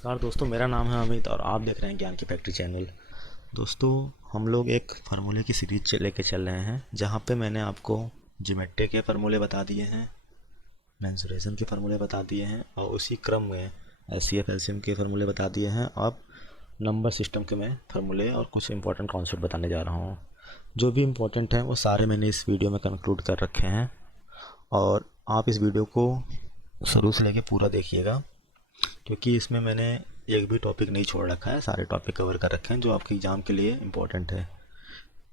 नमस्कार दोस्तों, मेरा नाम है अमित और आप देख रहे हैं ज्ञान की फैक्ट्री चैनल। दोस्तों, हम लोग एक फार्मूले की सीरीज लेके चल रहे हैं जहां पे मैंने आपको ज्योमेट्री के फार्मूले बता दिए हैं, मेंसुरेशन के फार्मूले बता दिए हैं और उसी क्रम में एचसीएफ एलसीएम के फार्मूले बता दिए हैं। अब नंबर सिस्टम के मैं फार्मूले और कुछ इंपॉर्टेंट कॉन्सेप्ट बताने जा रहा हूँ। जो भी इम्पोर्टेंट हैं वो सारे मैंने इस वीडियो में कंक्लूड कर रखे हैं और आप इस वीडियो को शुरू से लेके पूरा देखिएगा, क्योंकि इसमें मैंने एक भी टॉपिक नहीं छोड़ रखा है, सारे टॉपिक कवर कर रखे हैं जो आपके एग्ज़ाम के लिए इम्पोर्टेंट है।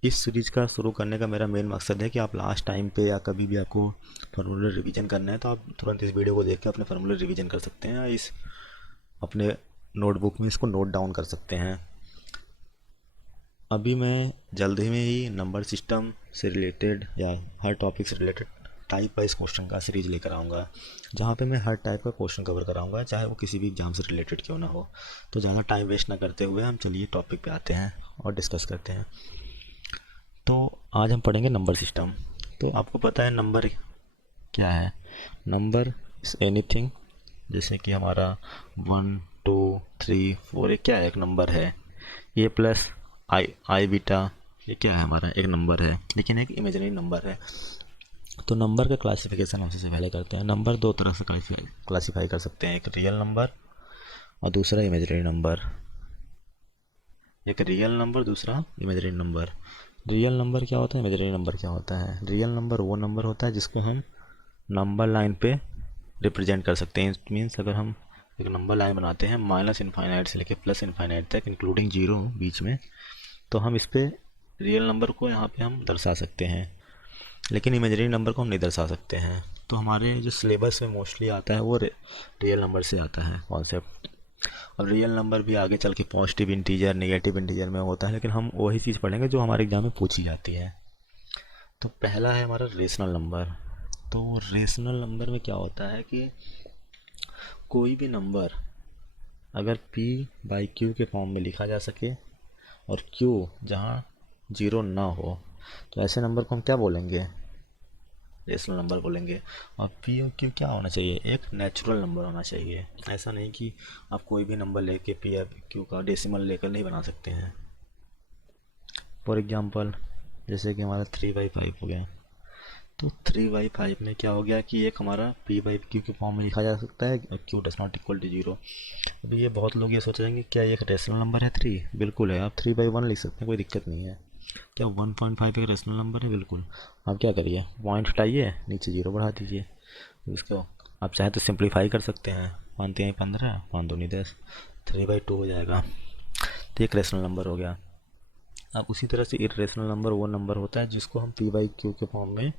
इस सीरीज़ का शुरू करने का मेरा मेन मकसद है कि आप लास्ट टाइम पे या कभी भी आपको फार्मूला रिवीजन करना है तो आप तुरंत इस वीडियो को देख के अपने फार्मूला रिवीजन कर सकते हैं या इस अपने नोटबुक में इसको नोट डाउन कर सकते हैं। अभी मैं जल्द ही में ही नंबर सिस्टम से रिलेटेड या हर टॉपिक से रिलेटेड टाइप वाइज क्वेश्चन का सीरीज लेकर आऊँगा, जहाँ पे मैं हर टाइप का क्वेश्चन कवर कराऊँगा, चाहे वो किसी भी एग्ज़ाम से रिलेटेड क्यों ना हो। तो ज़्यादा टाइम वेस्ट ना करते हुए हम चलिए टॉपिक पे आते हैं और डिस्कस करते हैं। तो आज हम पढ़ेंगे नंबर सिस्टम। तो आपको पता है नंबर क्या है? नंबर इज़ एनीथिंग, जैसे कि हमारा 1 2 3 4 ये क्या है? एक नंबर है। ये प्लस आई बीटा ये क्या है? हमारा एक नंबर है, लेकिन एक इमेजिनरी नंबर है। तो नंबर का क्लासिफिकेशन हम सबसे पहले करते हैं। नंबर दो तरह से क्लासीफाई कर सकते हैं, एक रियल नंबर और दूसरा इमेजिनरी नंबर। एक रियल नंबर, दूसरा इमेजिनरी नंबर। रियल नंबर क्या होता है, इमेजिनरी नंबर क्या होता है? रियल नंबर वो नंबर होता है जिसको हम नंबर लाइन पे रिप्रेजेंट कर सकते हैं। इट मीन्स अगर हम एक नंबर लाइन बनाते हैं माइनस इनफाइनाइट से लेकर प्लस इनफाइनाइट तक इंक्लूडिंग जीरो बीच में, तो हम इस पे रियल नंबर को यहाँ पे हम दर्शा सकते हैं, लेकिन इमेजिनरी नंबर को हम नहीं दर्शा सकते हैं। तो हमारे जो सिलेबस में मोस्टली आता है वो रियल नंबर से आता है कॉन्सेप्ट। और रियल नंबर भी आगे चल के पॉजिटिव इंटीजर नेगेटिव इंटीजर में होता है, लेकिन हम वही चीज़ पढ़ेंगे जो हमारे एग्जाम में पूछी जाती है। तो पहला है हमारा रेशनल नंबर। तो रेशनल नंबर में क्या होता है कि कोई भी नंबर अगर p बाई q के फॉर्म में लिखा जा सके और q जहाँ जीरो ना हो, तो ऐसे नंबर को हम क्या बोलेंगे? रेशनल नंबर बोलेंगे। और पी और क्यू क्या होना चाहिए? एक नेचुरल नंबर होना चाहिए। ऐसा नहीं कि आप कोई भी नंबर लेके पी या क्यू का डेसिमल लेकर नहीं बना सकते हैं। फॉर एग्जांपल जैसे कि हमारा 3/5 हो गया, तो 3/5 में क्या हो गया कि एक हमारा p बाई क्यू के फॉर्म में लिखा जा सकता है और q does not equal to zero. अभी ये बहुत लोग ये सोच रहे हैं कि क्या ये एक रेशनल नंबर है? 3 बिल्कुल है। आप 3/1 लिख सकते हैं, कोई दिक्कत नहीं है। क्या 1.5 एक रेशनल नंबर है? बिल्कुल। आप क्या करिए, पॉइंट हटाइए, नीचे जीरो बढ़ा दीजिए। इसको आप चाहे तो सिंप्लीफाई कर सकते हैं। 5×3 = 15, 5×2 = 10, 3/2 हो जाएगा। तो एक रेशनल नंबर हो गया। अब उसी तरह से इरेशनल नंबर वो नंबर होता है जिसको हम p बाई क्यू के फॉर्म में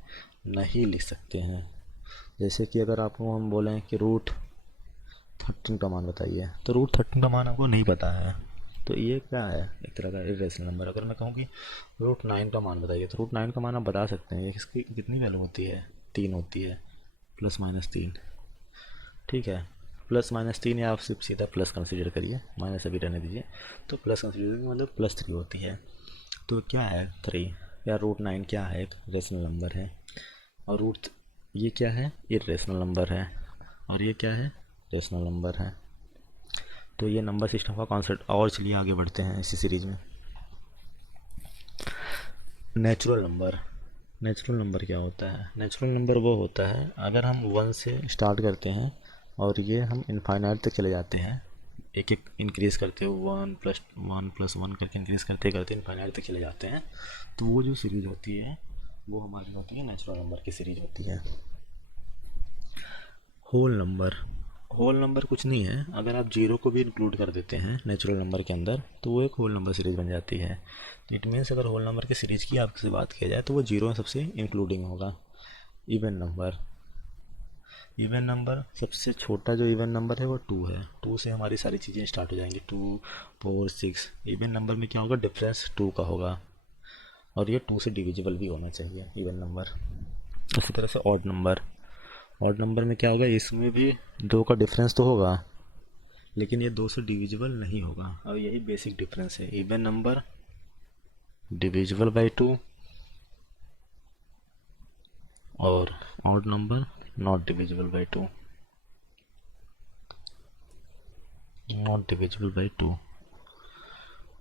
नहीं लिख सकते हैं। जैसे कि अगर आपको हम बोलें कि √13 का मान बताइए, तो √13 का मान आपको नहीं पता है, तो ये क्या है? एक तरह का इरेशनल नंबर। अगर मैं कहूँ कि √9 का मान बताइए, तो √9 का मान आप बता सकते हैं। इसकी कितनी वैल्यू होती है? 3 होती है, +-3। ठीक है, +-3 या आप सिर्फ सीधा प्लस कंसिडर करिए, माइनस अभी रहने दीजिए। तो प्लस कंसिडर करिए, मतलब +3 होती है। तो क्या है 3 या √9 क्या है? एक रेशनल नंबर है। और ये क्या है? इरेशनल नंबर है। और ये क्या है? रेशनल नंबर है। तो ये नंबर सिस्टम का कॉन्सेप्ट। और चलिए आगे बढ़ते हैं इसी सीरीज में। Natural number. नेचुरल नंबर क्या होता है? नेचुरल नंबर वो होता है अगर हम 1 से स्टार्ट करते हैं और ये हम इनफाइनाइट तक चले जाते हैं, एक एक इंक्रीज करते हुए 1+1+1 करके इंक्रीज करते करते इनफाइनाइट तक चले जाते हैं, तो वो जो सीरीज होती है वो हमारी होती है नेचुरल नंबर की सीरीज होती है। Whole number. होल नंबर कुछ नहीं है, अगर आप जीरो को भी इंक्लूड कर देते हैं नेचुरल नंबर के अंदर तो वो एक होल नंबर सीरीज बन जाती है। तो इट मीन्स अगर होल नंबर की सीरीज की आपसे बात किया जाए तो वो जीरो सबसे इंक्लूडिंग होगा। Even number. इवन नंबर सबसे छोटा जो इवन नंबर है वो 2 है। 2 से हमारी सारी चीज़ें स्टार्ट हो जाएंगी, 2 4 6। इवन नंबर में क्या होगा? डिफरेंस 2 का होगा और ये 2 से डिविजिबल भी होना चाहिए इवन नंबर। उसी तरह से ऑड नंबर। ऑड नंबर में क्या होगा? इसमें भी 2 का डिफरेंस तो होगा, लेकिन ये 2 से डिविजिबल नहीं होगा। और यही बेसिक डिफरेंस है। इवन नंबर डिविजिबल बाई 2 और odd number not divisible by 2। Not divisible by 2।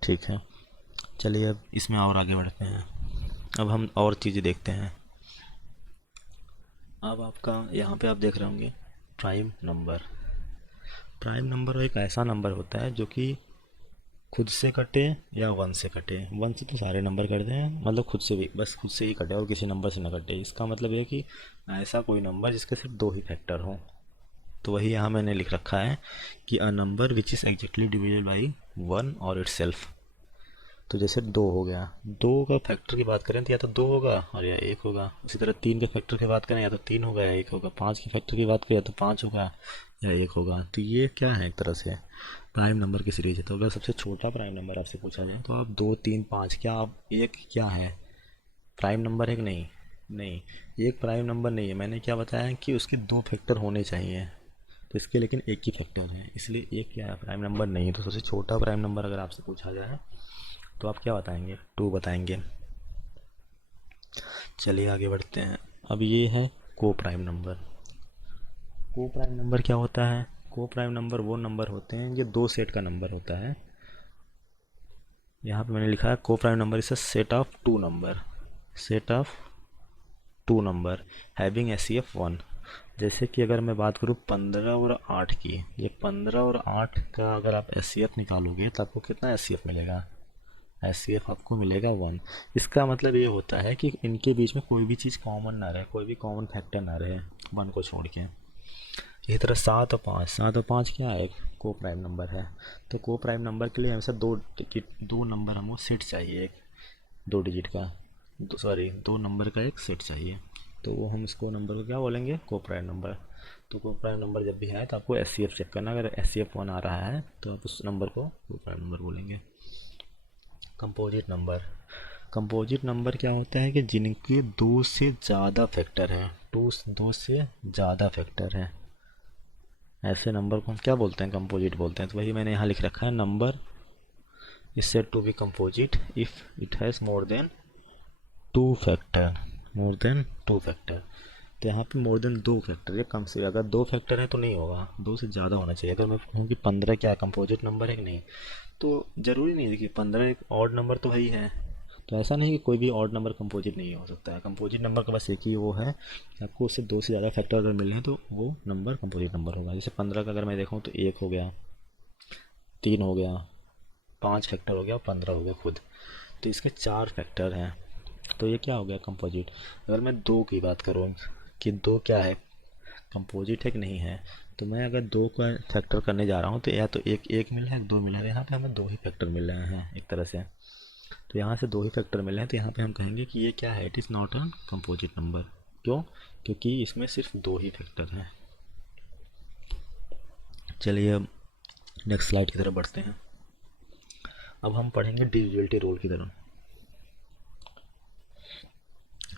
ठीक है, चलिए अब इसमें और आगे बढ़ते हैं। अब हम और चीज़ें देखते हैं। अब आपका यहाँ पे आप देख रहे होंगे प्राइम नंबर। प्राइम नंबर एक ऐसा नंबर होता है जो कि खुद से कटे या वन से कटे। वन से तो सारे नंबर कटते हैं, मतलब खुद से भी, बस खुद से ही कटे और किसी नंबर से ना कटे। इसका मतलब ये कि ऐसा कोई नंबर जिसके सिर्फ दो ही फैक्टर हो। तो वही यहाँ मैंने लिख रखा है कि a number which is exactly divisible by one और इटसेल्फ। तो जैसे दो हो गया, दो का फैक्टर की बात करें तो या तो दो होगा और या एक होगा। उसी तरह तीन के फैक्टर की बात करें या तो तीन होगा या एक होगा। पाँच के फैक्टर की बात करें या तो पाँच होगा या एक होगा। तो ये क्या है, एक तरह से प्राइम नंबर की सीरीज है। तो अगर सबसे छोटा प्राइम नंबर आपसे पूछा जाए तो आप दो तीन पाँच, क्या आप एक क्या है प्राइम नंबर है कि नहीं? नहीं, एक प्राइम नंबर नहीं है। मैंने क्या बताया कि उसके दो फैक्टर होने चाहिए, तो इसके लेकिन एक ही फैक्टर है, इसलिए एक क्या है, प्राइम नंबर नहीं है। तो सबसे छोटा प्राइम नंबर अगर आपसे पूछा जाए तो आप क्या बताएंगे? टू बताएंगे। चलिए आगे बढ़ते हैं। अब ये है को प्राइम नंबर। को प्राइम नंबर क्या होता है? को प्राइम नंबर वो नंबर होते हैं, ये दो सेट का नंबर होता है। यहाँ पे मैंने लिखा है coprime number is a set of two number, set of two number having HCF 1। जैसे कि अगर मैं बात करूँ 15 और 8 की, ये 15 और 8 का अगर आप एचसीएफ निकालोगे तो आपको कितना एचसीएफ मिलेगा? एचसीएफ आपको मिलेगा 1। इसका मतलब ये होता है कि इनके बीच में कोई भी चीज़ कॉमन ना रहे, कोई भी कॉमन फैक्टर ना रहे 1 को छोड़ के। इसी तरह 7 और 5, 7 और 5 क्या है? को प्राइम नंबर है। तो को प्राइम नंबर के लिए हमेशा दो नंबर हमको सेट चाहिए, एक दो डिजिट का, दो नंबर का एक सेट चाहिए। तो वो हम इसको नंबर को क्या बोलेंगे? को प्राइम नंबर। तो को प्राइम नंबर जब भी है तो आपको एचसीएफ चेक करना। अगर एचसीएफ 1 आ रहा है तो आप उस नंबर को को प्राइम नंबर बोलेंगे। Composite number. कंपोजिट नंबर क्या होता है कि जिनके दो से ज़्यादा फैक्टर हैं, दो से ज़्यादा फैक्टर हैं, ऐसे नंबर को हम क्या बोलते हैं? कंपोजिट बोलते हैं। तो वही मैंने यहाँ लिख रखा है, number is said to be composite if it has more than two factor, more than two factor. तो यहाँ पे मोर देन दो फैक्टर, ये कम से, अगर दो फैक्टर है तो नहीं होगा, दो से ज़्यादा होना चाहिए। अगर मैं कहूँ कि 15 क्या है, कंपोजिट नंबर है कि नहीं, तो ज़रूरी नहीं है कि 15 एक ऑड नंबर तो वही है। तो ऐसा नहीं कि कोई भी ऑड नंबर कंपोजिट नहीं हो सकता है। कंपोजिट नंबर का बस एक ही वो है कि आपको उससे दो से ज़्यादा फैक्टर अगर मिले हैं तो वो नंबर कंपोजिट नंबर होगा। जैसे 15 का अगर मैं देखूँ तो 1 हो गया, 3 हो गया, 5 फैक्टर हो गया, 15 हो गया खुद। तो इसके 4 फैक्टर हैं, तो ये क्या हो गया? कंपोजिट। अगर मैं दो की बात करूँ कि दो क्या है, कंपोजिट है कि नहीं है, तो मैं अगर दो का फैक्टर करने जा रहा हूँ तो या तो एक एक मिला है, दो मिला है। यहाँ पे हमें दो ही फैक्टर मिल रहे हैं एक तरह से। तो यहाँ से दो ही फैक्टर मिले हैं, तो यहाँ पे हम कहेंगे कि ये क्या है? It is not a composite number. क्यों? क्योंकि इसमें सिर्फ दो ही फैक्टर हैं। चलिए अब नेक्स्ट स्लाइड की तरफ बढ़ते हैं। अब हम पढ़ेंगे डिविजिबिलिटी रूल की तरफ।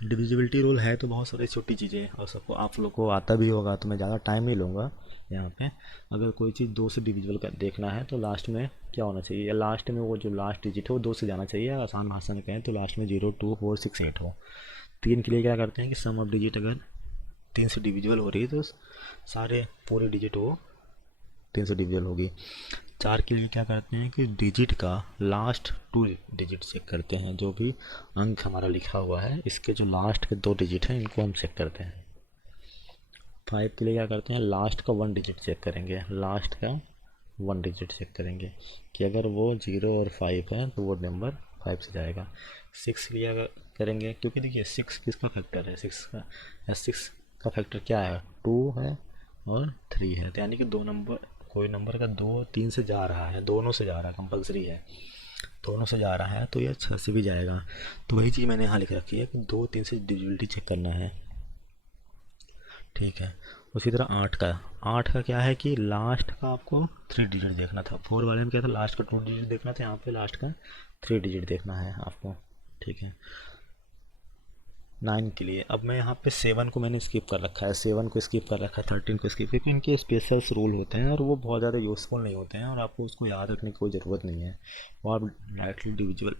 डिविजिबिलिटी रूल है तो बहुत सारी छोटी चीज़ें और सबको आप लोग को आता भी होगा, तो मैं ज़्यादा टाइम नहीं लूँगा यहाँ पे। अगर कोई चीज़ दो से डिविजिबल कर देखना है तो लास्ट में क्या होना चाहिए, या लास्ट में वो जो लास्ट डिजिट है वो दो से जाना चाहिए। आसान भाषा में कहें तो लास्ट में 0 2 4 6 8 हो। तीन के लिए क्या करते हैं कि सम ऑफ डिजिट अगर 3 से डिविजिबल हो रही है तो सारे पूरी डिजिट वो 3 से डिविजिबल होगी। 4 के लिए क्या करते हैं कि डिजिट का लास्ट 2 डिजिट चेक करते हैं। जो भी अंक हमारा लिखा हुआ है इसके जो लास्ट के 2 डिजिट हैं इनको हम चेक करते हैं। 5 के लिए क्या करते हैं? लास्ट का 1 डिजिट चेक करेंगे, लास्ट का 1 डिजिट चेक करेंगे कि अगर वो 0 और 5 है तो वो नंबर 5 से जाएगा। 6 के लिए अगर करेंगे, क्योंकि देखिए 6 किसका फैक्टर है? 6 का, या 6 का फैक्टर क्या है? 2 है और 3 है। तो यानी कि दो नंबर, कोई नंबर का 2 3 से जा रहा है, दोनों से जा रहा है, कंपलसरी है, दोनों से जा रहा है तो ये 6 से भी जाएगा। तो वही चीज़ मैंने यहाँ लिख रखी है कि 2 3 से डिविजिबिलिटी चेक करना है। ठीक है। उसी तरह 8 का क्या है कि लास्ट का आपको 3 डिजिट देखना था। 4 वाले में क्या था? लास्ट का 2 डिजिट देखना था, यहाँ पे लास्ट का 3 डिजिट देखना है आपको। ठीक है। 9 के लिए अब मैं यहाँ पे 7 को मैंने स्किप कर रखा है, 7 को स्किप कर रखा है, 13 को स्किप, क्योंकि इनके स्पेशल्स रूल होते हैं और वो बहुत ज़्यादा यूज़फुल नहीं होते हैं और आपको उसको याद रखने की कोई ज़रूरत नहीं है। वो आप डायरेक्टली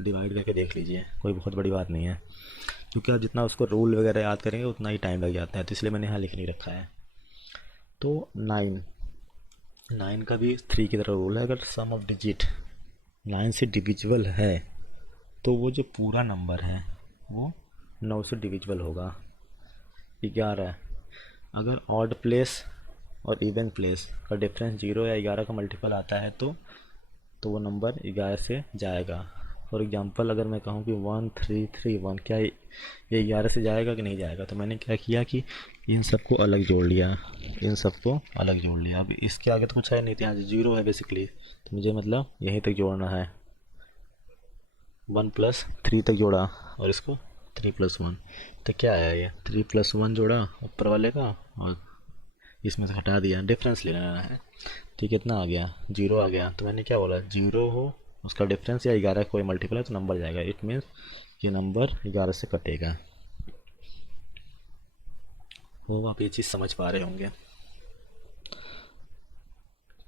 डिवाइड करके देख लीजिए, कोई बहुत बड़ी बात नहीं है। क्योंकि आप जितना उसको रूल वगैरह याद करेंगे उतना ही टाइम लग जाता है, तो इसलिए मैंने यहाँ लिख नहीं रखा है। तो 9 9 का भी 3 की तरह रूल है, अगर सम ऑफ डिजिट 9 से डिविजिबल है तो वो जो पूरा नंबर है वो 9 से डिविजिबल होगा। 11, अगर ऑड प्लेस और इवन प्लेस का डिफरेंस 0 या 11 का मल्टीपल आता है तो वो नंबर 11 से जाएगा। फॉर एग्जांपल अगर मैं कहूँ कि 1331, क्या ये 11 से जाएगा कि नहीं जाएगा, तो मैंने क्या किया कि इन सबको अलग जोड़ लिया, इन सबको अलग जोड़ लिया। अब इसके आगे तो कुछ है नहीं, तो यहाँ 0 है बेसिकली, तो मुझे मतलब यहीं तक जोड़ना है। 1 + 3 तक जोड़ा और इसको 3 + 1, तो क्या आया, ये 3 + 1 जोड़ा ऊपर वाले का और इसमें से हटा दिया, डिफरेंस ले लेना है। ठीक, कितना आ गया, 0 आ गया। तो मैंने क्या बोला, 0 हो उसका डिफरेंस या 11 कोई मल्टीपल है तो नंबर जाएगा। इट मीन्स ये नंबर 11 से कटेगा। वो आप ये चीज़ समझ पा रहे होंगे।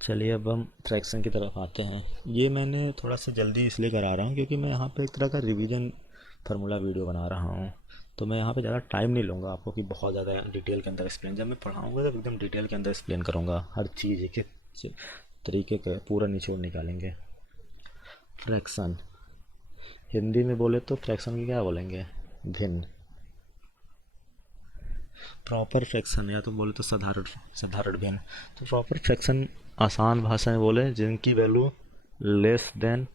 चलिए अब हम फ्रैक्शन की तरफ आते हैं। ये मैंने थोड़ा सा जल्दी इसलिए करा रहा हूँ क्योंकि मैं यहाँ पे एक तरह का रिवीजन फार्मूला वीडियो बना रहा हूँ, तो मैं यहाँ पे ज़्यादा टाइम नहीं लूँगा आपको कि बहुत ज़्यादा डिटेल के अंदर एक्सप्लेन। जब मैं पढ़ाऊँगा तो एकदम डिटेल के अंदर एक्सप्लेन करूँगा, हर चीज़ एक एक तरीके का पूरा निचोड़ निकालेंगे। फ्रैक्शन हिंदी में बोले तो फ्रैक्शन की क्या बोलेंगे, भिन्न। प्रॉपर फ्रैक्शन या तो बोले तो साधारण साधारण भिन्न। तो प्रॉपर फ्रैक्शन आसान भाषा में बोले जिनकी वैल्यू लेस देन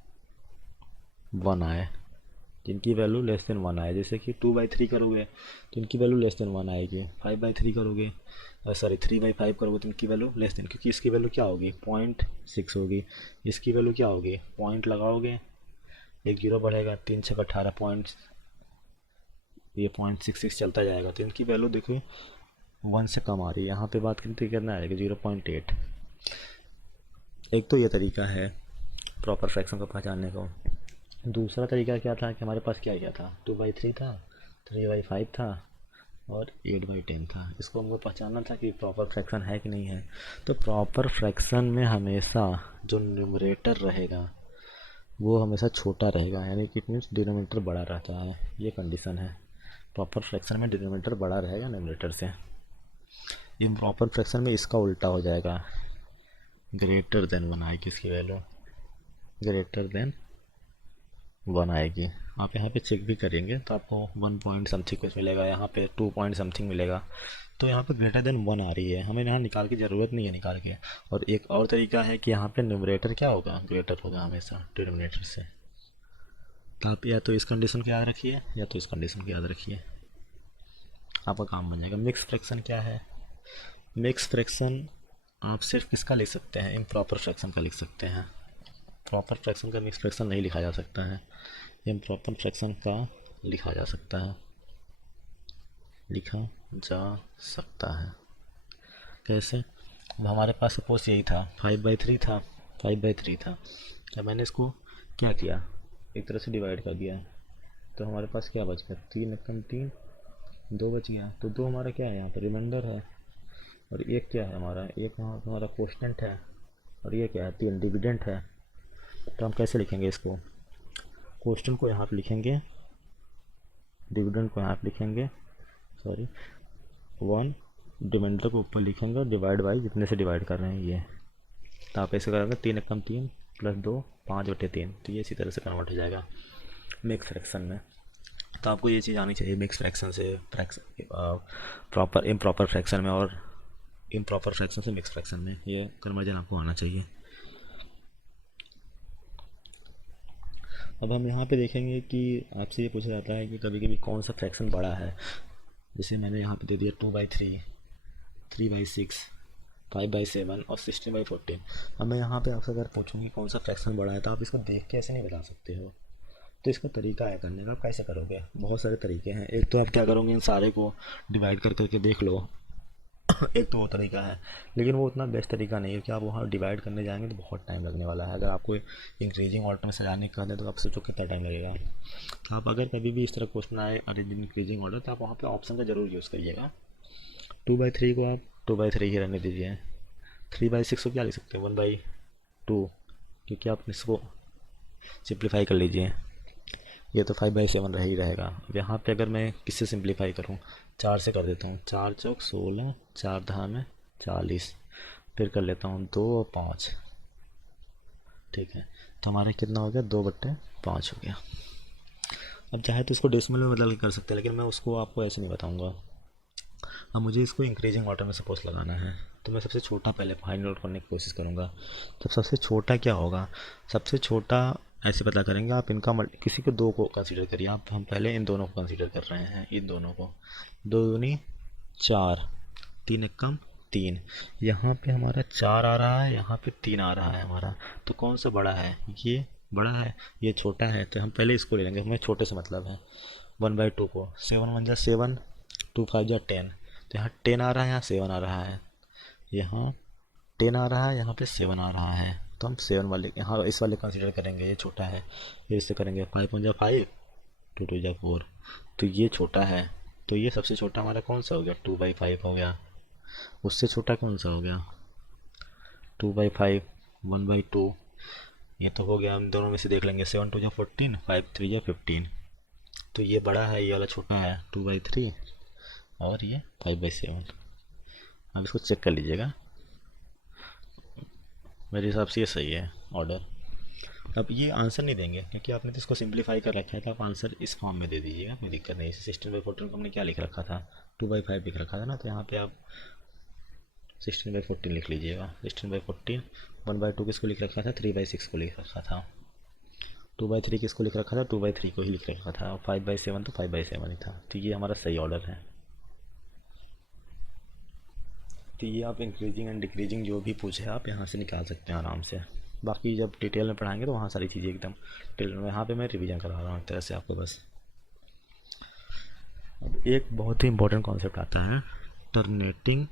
1 आए, जिनकी वैल्यू लेस देन 1 आए। जैसे कि 2/3 करोगे तो इनकी वैल्यू लेस देन 1 आएगी। 5/3 करोगे, सॉरी 3/5 करोगे तो इनकी वैल्यू लेस देन, क्योंकि इसकी वैल्यू क्या होगी 0.6 होगी, इसकी वैल्यू क्या होगी, पॉइंट लगाओगे एक जीरो बढ़ेगा, 3 6 18 पॉइंट, ये 0.66 चलता जाएगा। तो इनकी वैल्यू देखो 1 से कम आ रही है। यहाँ पे बात करें तो कितना आएगा 0.8। एक तो ये तरीका है प्रॉपर फ्रैक्शन को पहचानने को। दूसरा तरीका क्या था कि हमारे पास क्या क्या था, 2/3 था, 3/5 था और 8/10 था। इसको हमको पहचानना था कि प्रॉपर फ्रैक्शन है कि नहीं है। तो प्रॉपर फ्रैक्शन में हमेशा जो न्यूमरेटर रहेगा वो हमेशा छोटा रहेगा, यानी कि इट मीन्स डिनोमिनेटर बड़ा रहता है। ये कंडीशन है, प्रॉपर फ्रैक्शन में डिनोमिनेटर बड़ा रहेगा न्यूमरेटर से। इम्प्रॉपर फ्रैक्शन में इसका उल्टा हो जाएगा, ग्रेटर देन 1 आएगी इसकी वैल्यू, ग्रेटर देन 1 आएगी। आप यहाँ पे चेक भी करेंगे तो आपको 1 पॉइंट समथिंग कुछ मिलेगा, यहाँ पे 2 पॉइंट समथिंग मिलेगा। तो यहाँ पे ग्रेटर देन 1 आ रही है, हमें यहाँ निकाल की ज़रूरत नहीं है निकाल के। और एक और तरीका है कि यहाँ पे न्यूमरेटर क्या होगा, ग्रेटर होगा हमेशा डिनोमिनेटर से। तो आप या तो इस कंडीशन को याद रखिए या तो इस कंडीशन को याद रखिए, आपका काम बन जाएगा। मिक्स फ्रैक्शन क्या है, मिक्स फ्रैक्शन आप सिर्फ किसका लिख सकते हैं, इम्प्रॉपर फ्रैक्शन का लिख सकते हैं। प्रॉपर फ्रैक्शन का मिक्स फ्रैक्शन नहीं लिखा जा सकता है, इम्प्रॉपर फ्रैक्शन का लिखा जा सकता है, लिखा जा सकता है। कैसे, अब हमारे पास सपोज यही था 5/3 था, 5/3 था। जब मैंने इसको क्या किया, एक तरह से डिवाइड कर दिया, तो हमारे पास क्या बच गया, 3 एकम 3, 2 बच गया। तो 2 हमारा क्या है यहाँ पर रिमाइंडर है, और एक क्या है हमारा, एक वहाँ हमारा कोष्टेंट है, और ये क्या है 3 डिविडेंट है। तो हम कैसे लिखेंगे इसको, कोष्टेंट को यहाँ पे लिखेंगे, डिविडेंट को यहाँ पे लिखेंगे, सॉरी 1, डिविडेंट को ऊपर लिखेंगे, डिवाइड बाई जितने से डिवाइड कर रहे हैं ये। तो आप ऐसे करेंगे 3 एकम 3 + 2 5/3, तो ये इसी तरह से कन्वर्ट हो जाएगा मिक्स फ्रैक्शन में। तो आपको ये चीज़ आनी चाहिए मिक्स फ्रैक्शन से प्रॉपर इम्प्रॉपर फ्रैक्शन में, और इम्प्रॉपर फ्रैक्शन से मिक्स फ्रैक्शन में, ये कन्वर्जन आपको आना चाहिए। अब हम यहाँ पे देखेंगे कि आपसे ये पूछा जाता है कि कभी कभी कौन सा फ्रैक्शन बड़ा है। जैसे मैंने यहाँ पे दे दिया 2/3, 3/6, 5/7 और 16/14। अब मैं यहाँ पे आपसे अगर पूछूँगी कौन सा फ्रैक्शन बड़ा है, तो आप इसको देख के ऐसे नहीं बता सकते हो। तो इसका तरीका है करने का, आप कैसे करोगे, बहुत सारे तरीके हैं। एक तो आप क्या करोगे, इन सारे को डिवाइड कर करके देख लो एक तो वो तरीका है, लेकिन वो उतना बेस्ट तरीका नहीं है कि आप वहाँ डिवाइड करने जाएंगे तो बहुत टाइम लगने वाला है। अगर आपको इंक्रीजिंग ऑर्डर में सजाने का है तो आप सोचो कितना टाइम लगेगा। तो आप अगर कभी भी इस तरह क्वेश्चन आए अरेंज इन इंक्रीजिंग ऑर्डर, तो आप वहाँ पे ऑप्शन का ज़रूर यूज़ करिएगा। 2/3 को आप 2/3 ही रहने दीजिए। 3/6 को क्या लिख सकते हैं, 1/2, क्योंकि आप इसको सिंप्लीफाई कर लीजिए। ये तो 5/7 रह ही रहेगा। अब यहाँ पे अगर मैं किससे सिंप्लीफाई करूँ, 4 से कर देता हूँ, 4 चौक 16, 4 दहा में 40, फिर कर लेता हूँ 2 और 5, ठीक है। तो हमारे कितना हो गया, 2/5 हो गया। अब चाहे तो इसको डेसिमल में बदल के कर सकते हैं, लेकिन मैं उसको आपको ऐसे नहीं बताऊँगा। अब मुझे इसको इंक्रीजिंग ऑर्डर में सपोज लगाना है, तो मैं सबसे छोटा पहले फाइंड आउट करने की कोशिश करूँगा। तो सबसे छोटा क्या होगा, सबसे छोटा ऐसे पता करेंगे आप इनका किसी को 2 को कंसीडर करिए आप, हम पहले इन दोनों को कंसीडर कर रहे हैं, इन दोनों को। 2 दूनी 4, 3 एक कम 3, यहाँ पे हमारा 4 आ रहा है, यहाँ पे 3 आ रहा है हमारा। तो कौन सा बड़ा है, ये बड़ा है, ये छोटा है, तो हम पहले इसको ले लेंगे, हमें छोटे से मतलब है। 1/2 को 7 1 जा 7, 2 5 जा 10, तो यहाँ 10 आ रहा है, यहाँ 7 आ रहा है, यहाँ 10 आ रहा है, यहाँ पे 7 आ रहा है। तो हम 7 वाले यहाँ इस वाले कंसीडर करेंगे, ये छोटा है। फिर इससे करेंगे 5 1 जा 5, 2 2 जा 4, तो ये छोटा है। तो ये सबसे छोटा हमारा कौन सा हो गया, 2/5 हो गया। उससे छोटा कौन सा हो गया, 2/5, 1/2, ये तो हो गया। हम दोनों में से देख लेंगे, 7 2 जा 14, 5 3 जा 15, तो ये बड़ा है, ये वाला छोटा है 2/3, और ये 5/7। अब इसको चेक कर लीजिएगा, मेरे हिसाब से ये सही है ऑर्डर। अब ये आंसर नहीं देंगे क्योंकि आपने तो इसको सिंप्लीफाई कर रखा है, तो आप आंसर इस फॉर्म में दे दीजिएगा, कोई दिक्कत नहीं। 16/14 को हमने क्या लिख रखा था, 2/5 लिख रखा था ना, तो यहाँ पे आप 16/14 लिख लीजिएगा। 16/14, 1/2 किसको लिख रखा था, 3/6 को लिख रखा था। 2/3 किसको लिख रखा था, 2/3 को ही लिख रखा था। और 5/7 तो 5/7 ही था। तो ये हमारा सही ऑर्डर है। तो ये आप इंक्रीजिंग एंड डिक्रीजिंग जो भी पूछे आप यहाँ से निकाल सकते हैं आराम से। बाकी जब डिटेल में पढ़ाएंगे तो वहाँ सारी चीज़ें एकदम डिटेल में, यहाँ पे मैं रिवीजन करा रहा हूँ एक तरह से आपको बस। अब एक बहुत ही इंपॉर्टेंट कॉन्सेप्ट आता है, terminating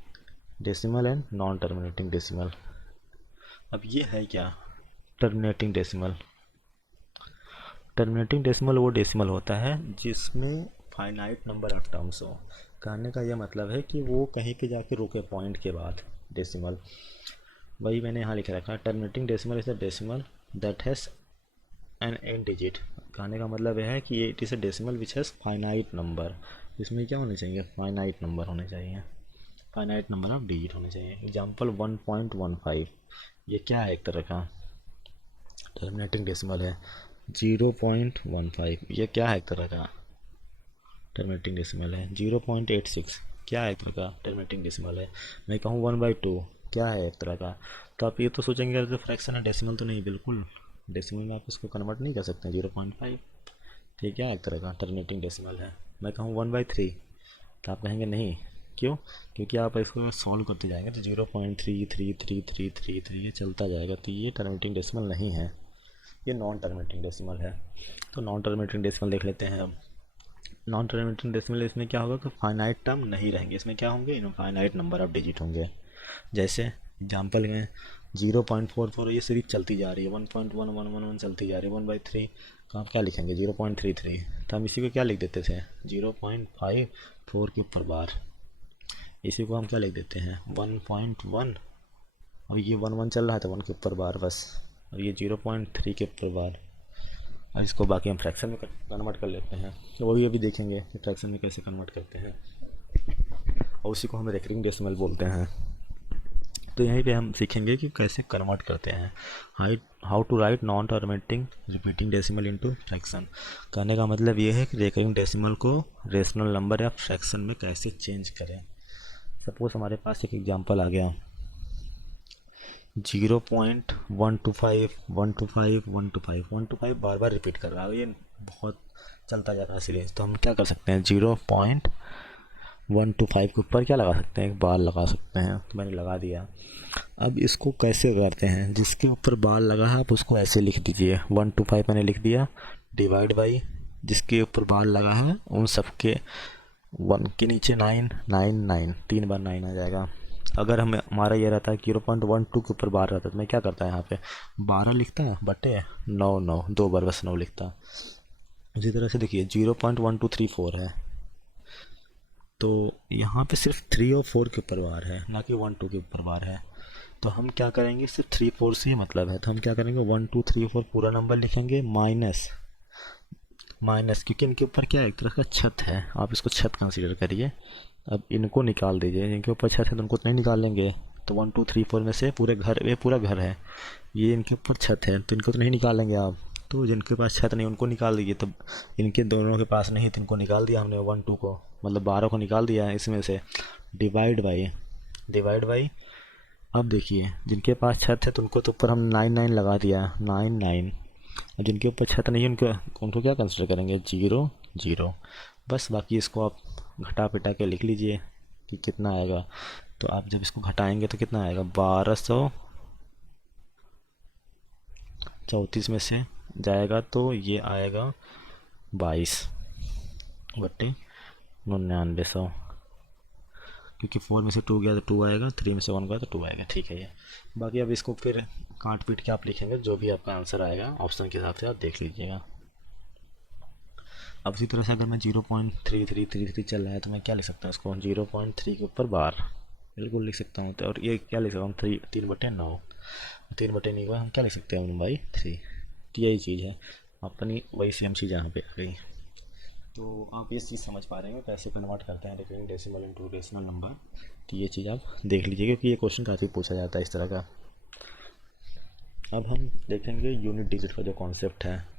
decimal and non terminating decimal. अब ये है क्या, टर्मिनेटिंग डेसिमल। टर्मिनेटिंग डेसिमल वो डेसिमल होता है जिसमें फाइनाइट नंबर ऑफ टर्म्स हो। कहने का यह मतलब है कि वो कहीं पे जाके रुके पॉइंट के बाद डेसिमल। वही मैंने यहाँ लिख रखा है, terminating decimal is the decimal that has an end digit. कहने का मतलब यह है कि it is a decimal which has finite number. इसमें क्या होने चाहिए, फाइनाइट नंबर होने चाहिए, फाइनाइट नंबर ऑफ डिजिट होने चाहिए। एग्जाम्पल 1.15, ये क्या है, एक तरह का टर्मिनेटिंग डेसिमल है। 0.15, ये क्या है, एक तरह का टर्मिनेटिंग डेसिमल है। 0.86, क्या है, एक तरह का टर्मिनेटिंग डेसिमल है। मैं कहूँ 1/2, क्या है, एक तरह का। तो आप ये तो सोचेंगे अरे फ्रैक्शन है, डेसिमल तो नहीं। बिल्कुल डेसिमल में आप इसको कन्वर्ट नहीं कर सकते हैं। 0.5, ठीक है, एक तरह का टर्मिनेटिंग डेसिमल है। मैं कहूँ 1/3, तो आप कहेंगे नहीं, क्यों, क्योंकि आप इसको सॉल्व करते जाएंगे तो 0.333333 ये चलता जाएगा। तो ये टर्मिनेटिंग डेसिमल नहीं है, ये नॉन टर्मिनेटिंग डेसिमल है। तो नॉन टर्मिनेटिंग डेसिमल देख लेते हैं। अब नॉन टर्मिनेटिंग डेसिमल इसमें क्या होगा कि फाइनाइट टर्म नहीं रहेंगे, इसमें क्या होंगे, इनफाइनाइट नंबर ऑफ डिजिट होंगे। जैसे एग्जाम्पल में 0.44, ये सीरीज चलती जा रही है, 1.1111 चलती जा रही है, 1/3, तो आप क्या लिखेंगे 0.33। तो हम इसी को क्या लिख देते थे, 0.54 के ऊपर बार। इसी को हम क्या लिख देते हैं 1.1, और ये 1 चल रहा है तो 1 के ऊपर बार बस, और ये 0.3 के ऊपर बार। अब इसको बाकी हम फ्रैक्शन में कन्वर्ट कर लेते हैं, तो वही अभी देखेंगे कि फ्रैक्शन में कैसे कन्वर्ट करते हैं, और उसी को हम रेकरिंग डेसिमल बोलते हैं। तो यहीं पे हम सीखेंगे कि कैसे कन्वर्ट करते हैं, how to write non terminating repeating decimal into fraction. कहने का मतलब ये है कि रेकरिंग डेसिमल को रेशनल नंबर या फ्रैक्शन में कैसे चेंज करें। सपोज हमारे पास एक एग्जांपल आ गया 0.125 125 125 125 बार बार रिपीट कर रहा है, ये बहुत चलता जा रहा है सीरीज। तो हम क्या कर सकते हैं 0.125 के ऊपर क्या लगा सकते हैं, एक बार लगा सकते हैं। तो मैंने लगा दिया। अब इसको कैसे करते हैं, जिसके ऊपर बार लगा है आप उसको ऐसे लिख दीजिए, 125 मैंने लिख दिया, डिवाइड बाई जिसके ऊपर बार लगा है उन सब के 1 के नीचे 9 9 9, 3 बार 9 आ जाएगा। अगर हमारा ये रहता है 0.12 के ऊपर बार रहता है तो मैं क्या करता है यहाँ पे 12 लिखता है बटे 9 9, 2 बार बस 9 लिखता। इसी तरह से देखिए 0.1234 है, तो यहाँ पे सिर्फ 3 और 4 के ऊपर बार है, ना कि 1 2 के ऊपर बार है। तो हम क्या करेंगे, सिर्फ 3 4 से ही मतलब है, तो हम क्या करेंगे 1 2 3 4 पूरा नंबर लिखेंगे, माइनस माइनस, क्योंकि इनके ऊपर क्या है, एक तरह का छत है, आप इसको छत कंसीडर करिए। अब इनको निकाल दीजिए, इनके ऊपर छत है तो उनको नहीं निकाल लेंगे, तो 1 2 3 4 में से पूरे घर, ये पूरा घर है, ये इनके ऊपर छत है, तो इनको तो नहीं निकालेंगे आप। तो जिनके पास छत नहीं उनको निकाल दीजिए। तो इनके दोनों के पास नहीं, तो इनको निकाल दिया हमने 1 2 को, मतलब 12 को निकाल दिया है इसमें से। डिवाइड बाई अब देखिए जिनके पास छत है तो उनको तो ऊपर हम 9 9 लगा दिया, 9 9। और जिनके ऊपर छत नहीं है उनको क्या कंसिडर करेंगे, 0 0। बस बाकी इसको आप घटा पिटा के लिख लीजिए कि कितना आएगा। तो आप जब इसको घटाएंगे तो कितना आएगा, 1234 में से जाएगा तो ये आएगा 22/99, क्योंकि 4 में से 2 गया तो 2 आएगा, 3 में से 1 गया तो 2 आएगा। ठीक है ये। बाकी अब इसको फिर काट पीट के आप लिखेंगे, जो भी आपका आंसर आएगा ऑप्शन के हिसाब से आप देख लीजिएगा। अब इसी तरह से अगर मैं 0.3333 चल रहा है तो मैं क्या लिख सकता हूँ इसको, 0.3 के ऊपर बार बिल्कुल लिख सकता हूँ। तो और ये क्या लिख सकता हूँ, 3/9, 3/9 को हम क्या लिख सकते हैं, 1/3। तो यही चीज़ है अपनी, वही सेम चीज़ यहाँ पे आ गई। तो आप ये चीज़ समझ पा रहे हैं कैसे कन्वर्ट करते हैं recurring decimal into rational number. तो ये चीज़ आप देख लीजिए क्योंकि ये क्वेश्चन काफ़ी पूछा जाता है इस तरह का। अब हम देखेंगे यूनिट डिजिट का जो कॉन्सेप्ट है,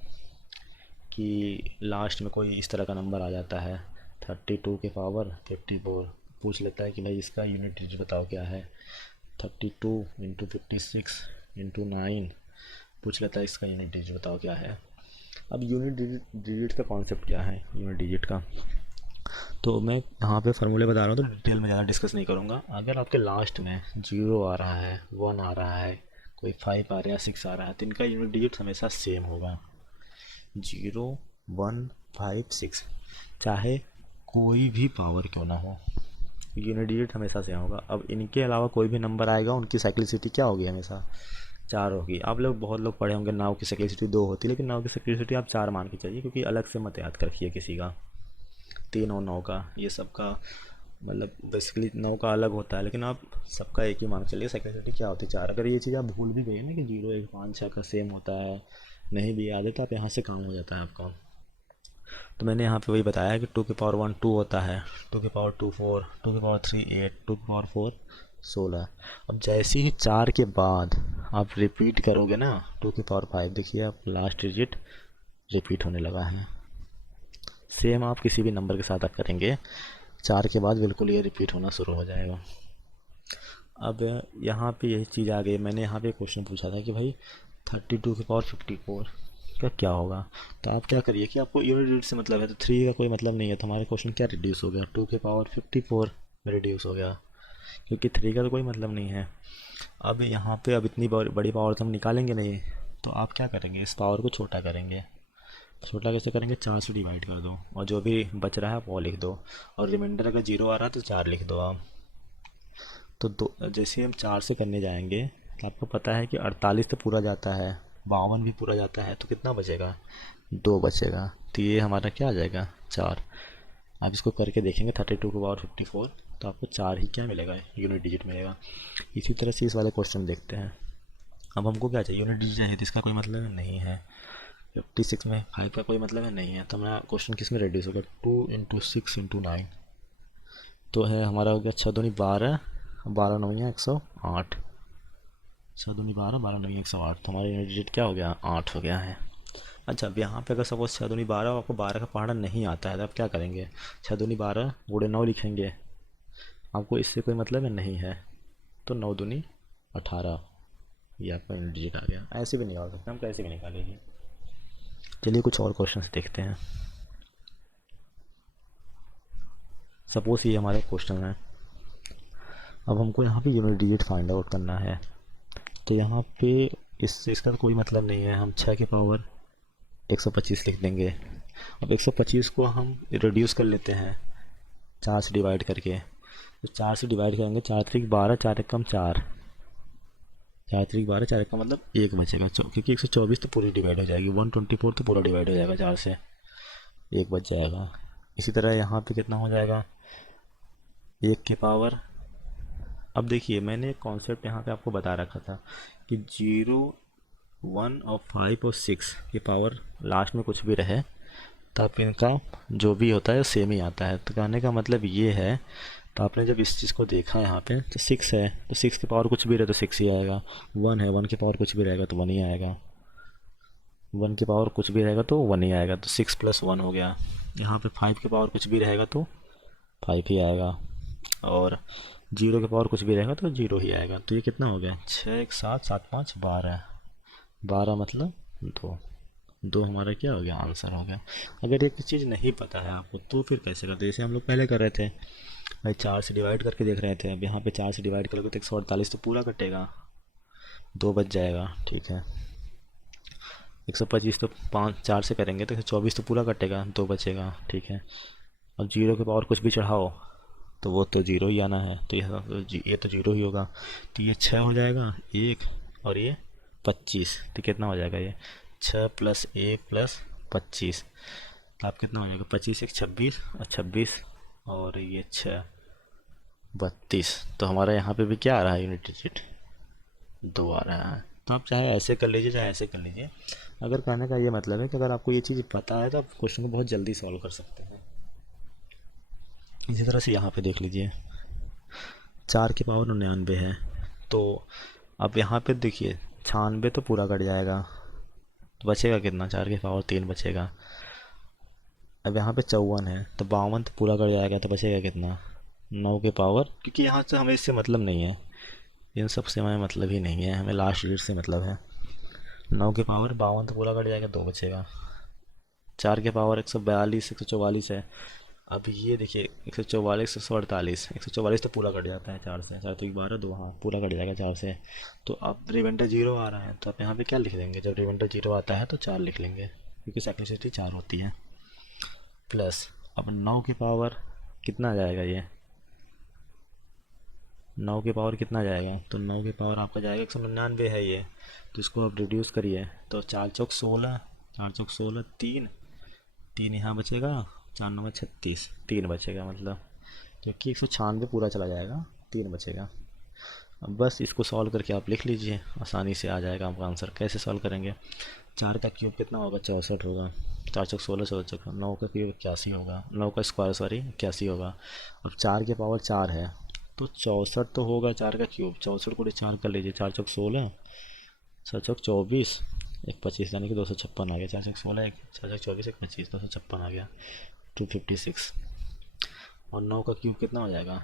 कि लास्ट में कोई इस तरह का नंबर आ जाता है 32 के पावर 54, पूछ लेता है कि भाई इसका यूनिट डिजिट बताओ क्या है, 32 इंटू 56 इंटू 9 पूछ लेता है इसका यूनिट डिजिट बताओ क्या है। अब यूनिट डिजिट का कॉन्सेप्ट क्या है, यूनिट डिजिट का तो मैं यहाँ पे फार्मूले बता रहा हूँ, तो डिटेल में ज़्यादा डिस्कस नहीं करूँगा। अगर आपके लास्ट में 0 आ रहा है, 1 आ रहा है, कोई 5 आ रहा है, 6 आ रहा है, तो इनका यूनिट डिजिट हमेशा सेम होगा, 0 1 5 6, चाहे कोई भी पावर क्यों ना हो, यूनिट डिजिट हमेशा सेम होगा। अब इनके अलावा कोई भी नंबर आएगा उनकी साइक्लिसिटी क्या होगी, हमेशा 4 होगी। आप लोग बहुत लोग पढ़े होंगे नाव की साइक्लिसिटी 2 होती है, लेकिन नाव की साइक्लिसिटी आप 4 मान के चलिए, क्योंकि अलग से मत याद रखिए किसी का, 3 और 9 का, ये सब का मतलब बेसिकली 9 का अलग होता है, लेकिन आप सबका एक ही मान के चलिए साइक्लिसिटी क्या होती है 4। अगर ये चीज़ आप भूल भी गए ना कि 0 1 5 6 का सेम होता है, नहीं भी याद है, तो आप यहाँ से काम हो जाता है आपका। तो मैंने यहाँ पे वही बताया कि 2 की पावर 1 2 होता है, 2 की पावर 2 4, 2 की पावर 3 8, 2 की पावर 4 16। अब जैसे ही 4 के बाद आप रिपीट करोगे ना 2 की पावर 5, देखिए आप लास्ट डिजिट रिपीट होने लगा है। सेम आप किसी भी नंबर के साथ आप करेंगे 4 के बाद बिल्कुल ये रिपीट होना शुरू हो जाएगा। अब यहाँ पे यही चीज़ आ गई, मैंने यहाँ पे क्वेश्चन पूछा था कि भाई 32 की पावर 54 का क्या होगा। तो आप क्या करिए कि आपको यूनिट डिजिट से मतलब है, तो 3 का कोई मतलब नहीं है, तो हमारे क्वेश्चन क्या रिड्यूस हो गया, 2 की पावर 54 में रिड्यूस हो गया, क्योंकि 3 का तो कोई मतलब नहीं है। अब यहाँ पे अब इतनी बड़ी पावर तो हम निकालेंगे नहीं, तो आप क्या करेंगे, इस पावर को छोटा करेंगे। छोटा कैसे करेंगे, 4 से डिवाइड कर दो और जो भी बच रहा है वो लिख दो, और रिमाइंडर अगर 0 आ रहा है तो 4 लिख दो आप। तो जैसे हम 4 से करने जाएंगे तो आपको पता है कि 48 तो पूरा जाता है, 52 भी पूरा जाता है, तो कितना बचेगा, 2 बचेगा। तो ये हमारा क्या आ जाएगा, 4। आप इसको करके देखेंगे 32 के पावर 54, तो आपको 4 ही क्या मिलेगा, यूनिट डिजिट मिलेगा। इसी तरह से इस वाले क्वेश्चन देखते हैं। अब हमको क्या चाहिए, यूनिट डिजिट चाहिए, तो इसका कोई मतलब नहीं है। 56 में 5 का कोई मतलब है नहीं है, तो हमारा क्वेश्चन किस में रिड्यूस होगा, 2 इंटू 6 इंटू 9, तो है हमारा हो गया 6 दूनी 12, 12 9 108, 6 दूनी 12, 12 9 108, तो हमारा यूनिट डिजिट क्या हो गया, 8 हो गया है। अच्छा अब यहाँ पे अगर सपोज 6 दूनी 12, आपको 12 का पहाड़ा नहीं आता है, तो आप क्या करेंगे, 6 दूनी 12 गुणे 9 लिखेंगे, आपको इससे कोई मतलब है नहीं है, तो 9 दूनी 18, ये आपका यूनिट डिजिट आ गया। ऐसे भी निकाल सकते हैं हम, कैसे भी निकालेंगे। चलिए कुछ और क्वेश्चंस देखते हैं। सपोज ये हमारा क्वेश्चन है, अब हमको यहाँ पे यूनिट डिजिट फाइंड आउट करना है, तो यहाँ पे इससे इसका तो कोई मतलब नहीं है, हम 6 की पावर 125 लिख देंगे। अब 125 को हम रिड्यूस कर लेते हैं 4 से डिवाइड करके, तो 4 से डिवाइड करेंगे, 4 3 12, 4 1 4, 4 3 12, 4 1 मतलब 1 बचेगा, क्योंकि 124 तो पूरी डिवाइड हो जाएगी, 124 तो पूरा डिवाइड हो जाएगा 4 से, 1 बच जाएगा। इसी तरह यहाँ पे कितना हो जाएगा, 1 की पावर, अब देखिए मैंने एक कॉन्सेप्ट यहाँ पे आपको बता रखा था कि 0 1 और 5 और 6 की पावर लास्ट में कुछ भी रहे तब इनका जो भी होता है सेम ही आता है। तो कहने का मतलब ये है तो आपने जब इस चीज़ को देखा यहाँ पे तो 6 है, तो 6 के पावर कुछ भी रहे तो 6 ही आएगा। 1 है, 1 के पावर कुछ भी रहेगा तो 1 ही आएगा। 1 के पावर कुछ भी रहेगा तो 1 ही आएगा, तो 6 + 1 हो गया। यहाँ पे 5 के पावर कुछ भी रहेगा तो 5 ही आएगा, और 0 के पावर कुछ भी रहेगा तो 0 ही आएगा। तो ये कितना हो गया, 6 1 7 7 5 12। 12 मतलब 2। 2 हमारा क्या हो गया, आंसर हो गया। अगर ये चीज़ नहीं पता है आपको तो फिर कैसे करते, जैसे हम लोग पहले कर रहे थे भाई, 4 से डिवाइड करके देख रहे थे। अब यहाँ पे 4 से डिवाइड करोगे तो 148 तो पूरा कटेगा, 2 बच जाएगा, ठीक है। 125 तो 4 से करेंगे तो 124 तो पूरा कटेगा, 2 बचेगा, ठीक है। और 0 के पावर कुछ भी चढ़ाओ तो वो तो 0 ही आना है, तो ये तो 0 ही होगा। तो ये 6 हो जाएगा 1, और ये 25, तो कितना हो जाएगा ये 6 + 1 + 25, तो आप कितना हो जाएगा 25 1 26, और 26 और ये 6 32। तो हमारा यहाँ पे भी क्या आ रहा है, यूनिट डिजिट 2 आ रहा है। तो आप चाहे ऐसे कर लीजिए चाहे ऐसे कर लीजिए। अगर कहने का ये मतलब है कि अगर आपको ये चीज़ पता है तो आप क्वेश्चन को बहुत जल्दी सॉल्व कर सकते हैं। इसी तरह से यहाँ पे देख लीजिए, 4 के पावर 99 है, तो अब यहाँ पे देखिए 96 तो पूरा कट जाएगा, तो बचेगा कितना, 4 के पावर 3 बचेगा। अब यहाँ पे 54 है, तो 52 तो पूरा कट जाएगा, तो बचेगा कितना, 9 के पावर, क्योंकि यहाँ से हमें इससे मतलब नहीं है, इन सब से हमें मतलब ही नहीं है, हमें लास्ट डिजिट से मतलब है। 9 के पावर 52 तो पूरा कट जाएगा, 2 बचेगा। 4 के पावर 142 144 है। अब ये देखिए 144 148, 144 तो पूरा कट जाता है 4 से, 4 तो 12 2, हाँ पूरा कट जाएगा 4 से। तो अब रिमाइंडर 0 आ रहा है, तो आप यहाँ पे क्या लिख देंगे, जब रिमाइंडर 0 आता है तो 4 लिख लेंगे, क्योंकि सिंप्लिसिटी 4 होती है। प्लस अब 9 की पावर कितना आ जाएगा, ये 9 के पावर कितना जाएगा, तो 9 के पावर आपका जाएगा 199 है ये, तो इसको आप रिड्यूस करिए, तो 4 चौक 16, 4 चौक 16, 3 3 यहाँ बचेगा, 4 9 36, 3 बचेगा, मतलब क्योंकि 196 पूरा चला जाएगा, 3 बचेगा। अब बस इसको सॉल्व करके आप लिख लीजिए, आसानी से आ जाएगा आपका आंसर। कैसे सॉल्व करेंगे, 4 का क्यूब कितना होगा, 64 होगा, 4 चौक 16 16 चौक 9 का क्यूब 81 होगा, 9 का स्क्वायर सॉरी 81 होगा। अब 4 के पावर 4 है, तो 64 तो होगा 4 का क्यूब, 64 को 4 कर लीजिए, 4 चौक 16, 4 चौक 24, 1 25, यानी कि 256 आ गया। 4 चौक 16, 4 चौक 24 1 25, 256 आ गया, 256। और 9 का क्यूब कितना हो जाएगा,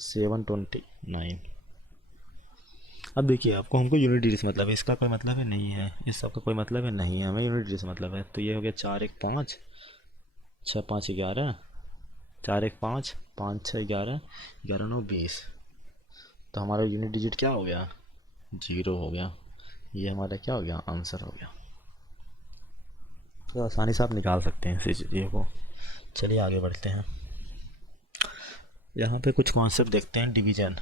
729। अब देखिए आपको हमको यूनिट डिजिट से मतलब है, इसका कोई मतलब है नहीं है, इस सब का कोई मतलब है नहीं है, हमें यूनिट डिजिट से मतलब है। तो ये हो गया 4 1 5, 6 5 11, 4 1 5, 5 6 11, 11 9 20। तो हमारा यूनिट डिजिट क्या हो गया, 0 हो गया। ये हमारा क्या हो गया, आंसर हो गया। तो आसानी से आप निकाल सकते हैं इसी चीज़ को। चलिए आगे बढ़ते हैं। यहाँ पे कुछ कॉन्सेप्ट देखते हैं, डिवीजन।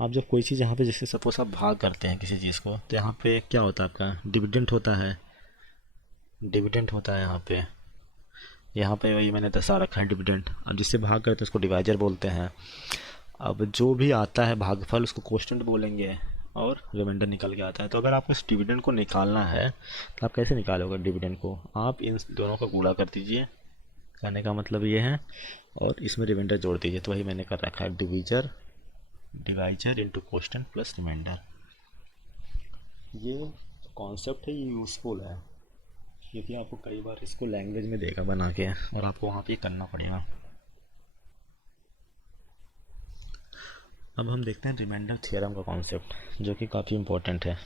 आप जब कोई चीज़ यहाँ पे जैसे सपोज आप भाग करते हैं किसी चीज़ को, तो यहाँ पे क्या होता है, आपका डिविडेंड होता है, डिविडेंड होता है यहाँ पे वही मैंने दर्शा रखा है डिविडेंड। अब जिससे भाग करते हैं उसको डिवाइजर बोलते हैं। अब जो भी आता है भागफल उसको कोष्टेंट बोलेंगे, और रिमाइंडर निकल के आता है। तो अगर आपको इस डिविडेंड को निकालना है तो आप कैसे निकालोगे डिविडेंड को, आप इन दोनों का गुणा कर दीजिए, कहने का मतलब ये है, और इसमें रिमाइंडर जोड़ दीजिए। तो वही मैंने कर रखा है, डिवाइजर इंटू कोष्टेंट प्लस रिमाइंडर। ये कॉन्सेप्ट है, ये यूज़फुल है, क्योंकि आपको कई बार इसको लैंग्वेज में देगा बना के, और आपको वहाँ पे करना पड़ेगा। अब हम देखते हैं रिमाइंडर थ्योरम का कॉन्सेप्ट, जो कि काफ़ी इम्पोर्टेंट है।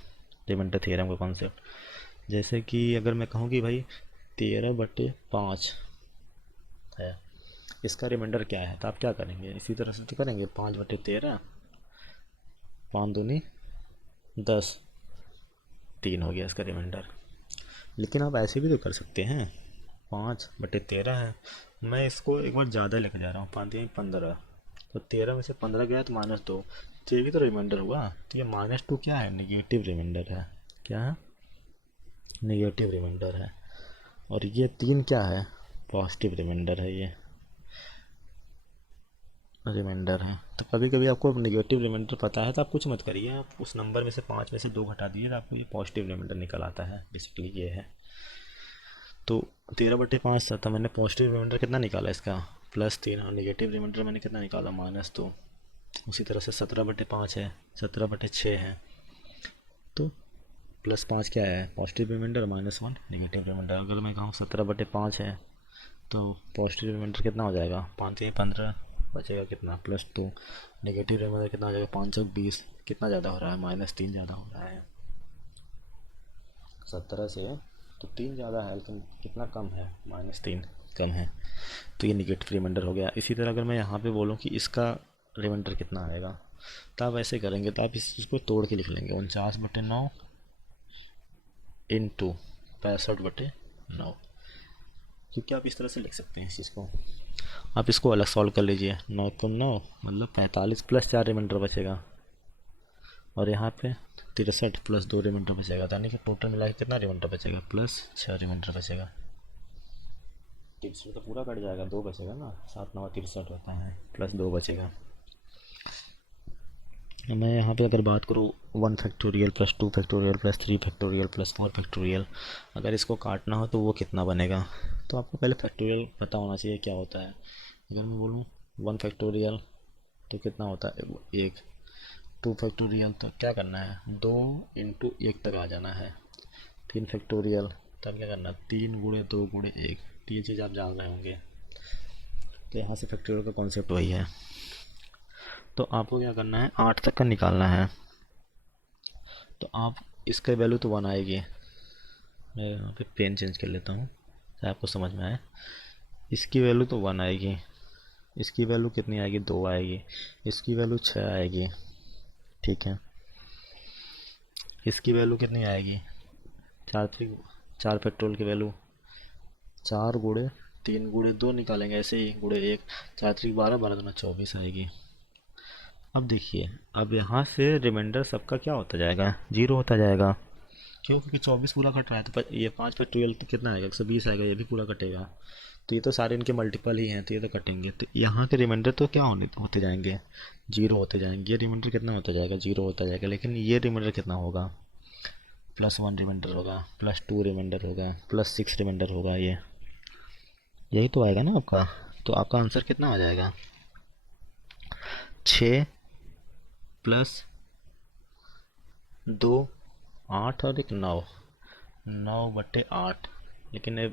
रिमाइंडर थ्योरम का कॉन्सेप्ट, जैसे कि अगर मैं कहूँ कि भाई 13/5 है, इसका रिमाइंडर क्या है, तो आप क्या करेंगे, इसी तरह से तो करेंगे, 5/13, 5 दूनी 10, 3 हो गया इसका रिमाइंडर। लेकिन आप ऐसे भी तो कर सकते हैं, 5/13 है, मैं इसको एक बार ज़्यादा लेकर जा रहा हूँ, 5 3 15, तो 13 में से 15 गया तो -2, तो ये भी तो रिमाइंडर हुआ। तो ये -2 क्या है, नेगेटिव रिमाइंडर है। क्या है, नेगेटिव रिमाइंडर है। और ये 3 क्या है, पॉजिटिव रिमाइंडर है, ये रिमाइंडर है। तो कभी कभी आपको नेगेटिव रिमाइंडर पता है तो आप कुछ मत करिए, आप उस नंबर में से 5 में से 2 घटा दीजिए, तो आपको ये पॉजिटिव रिमाइंडर निकल आता है, बेसिकली ये है। तो 13/5 था, तो मैंने पॉजिटिव रिमाइंडर कितना निकाला इसका, +3 और नेगेटिव रिमाइंडर मैंने कितना निकाला -2। उसी तरह से 17/5 है, 17/6 है, तो +5 क्या है पॉजिटिव रिमाइंडर, -1 नेगेटिव रिमाइंडर। अगर मैं कहूँ 17/5 है तो पॉजिटिव रिमाइंडर कितना हो जाएगा, 5 से 15 बचेगा कितना +2, नेगेटिव रिमाइंडर कितना हो जाएगा 5 से 20, कितना ज़्यादा हो रहा है -3 ज़्यादा हो रहा है 17 से, तो 3 ज़्यादा है लेकिन कितना कम है, -3 कम है, तो ये नेगेटिव रिमाइंडर हो गया। इसी तरह अगर मैं यहाँ पे बोलूँ कि इसका रिमाइंडर कितना आएगा, तो आप ऐसे करेंगे, तो आप इसको तोड़ के लिख लेंगे 49/9 इंटू 65/9, क्योंकि आप इस तरह से लिख सकते हैं इस चीज़ को। आप इसको अलग सॉल्व कर लीजिए, 9 कम 9 मतलब 45 + 4 रिमाइंडर बचेगा, और यहाँ पे 63 + 2 रिमाइंडर बचेगा, यानी कि टोटल मिला के कितना रिमाइंडर बचेगा, +6 रिमाइंडर बचेगा। 63 तो पूरा कट जाएगा, 2 बचेगा ना, 7 9 63 होता है, +2 बचेगा। मैं यहाँ पे अगर बात करूँ 1 फैक्टोरियल +2 फैक्टोरियल +3 फैक्टोरियल +4 फैक्टोरियल, अगर इसको काटना हो तो वो कितना बनेगा, तो आपको पहले फैक्टोरियल पता होना चाहिए क्या होता है। अगर मैं बोलूँ 1 फैक्टोरियल तो कितना होता है 1, 2 फैक्टोरियल तो क्या करना है 2 × 1 तक आ जाना है, 3 फैक्टोरियल तब क्या करना है 3 × 2 × 1, तो ये चीज़ आप जान रहे होंगे। तो यहाँ से फैक्टोरियल का कॉन्सेप्ट वही है। तो आपको क्या करना है 8 तक का निकालना है, तो आप इसका वैल्यू तो 1 आएगी, मैं यहाँ पे पेन चेंज कर लेता हूँ ताकि आपको समझ में आए। इसकी वैल्यू तो 1 आएगी, इसकी वैल्यू कितनी आएगी 2 आएगी, इसकी वैल्यू 6 आएगी, ठीक है। इसकी वैल्यू कितनी आएगी 4 पेट्रोल की वैल्यू 4 × 3 × 2 निकालेंगे, ऐसे ही × 1, 4 3 12 12 2 24 आएगी। अब देखिए, अब यहाँ से रिमाइंडर सबका क्या होता जाएगा, 0 होता जाएगा, क्यों, क्योंकि 24 पूरा कट रहा है, तो ये 5 फैक्टोरियल तो कितना आएगा 120 आएगा, ये भी पूरा कटेगा, तो ये तो सारे इनके मल्टीपल ही हैं, तो ये तो कटेंगे, तो यहाँ के रिमाइंडर तो क्या होते जाएंगे 0 होते जाएंगे। ये रिमाइंडर कितना होता जाएगा 0 होता जाएगा, लेकिन ये रिमाइंडर कितना होगा +1 रिमाइंडर होगा, +2 रिमाइंडर होगा, +6 रिमाइंडर होगा, ये यही तो आएगा ना आपका। तो आपका आंसर कितना आ जाएगा 6 + 2 8 और एक 9, 9/8, लेकिन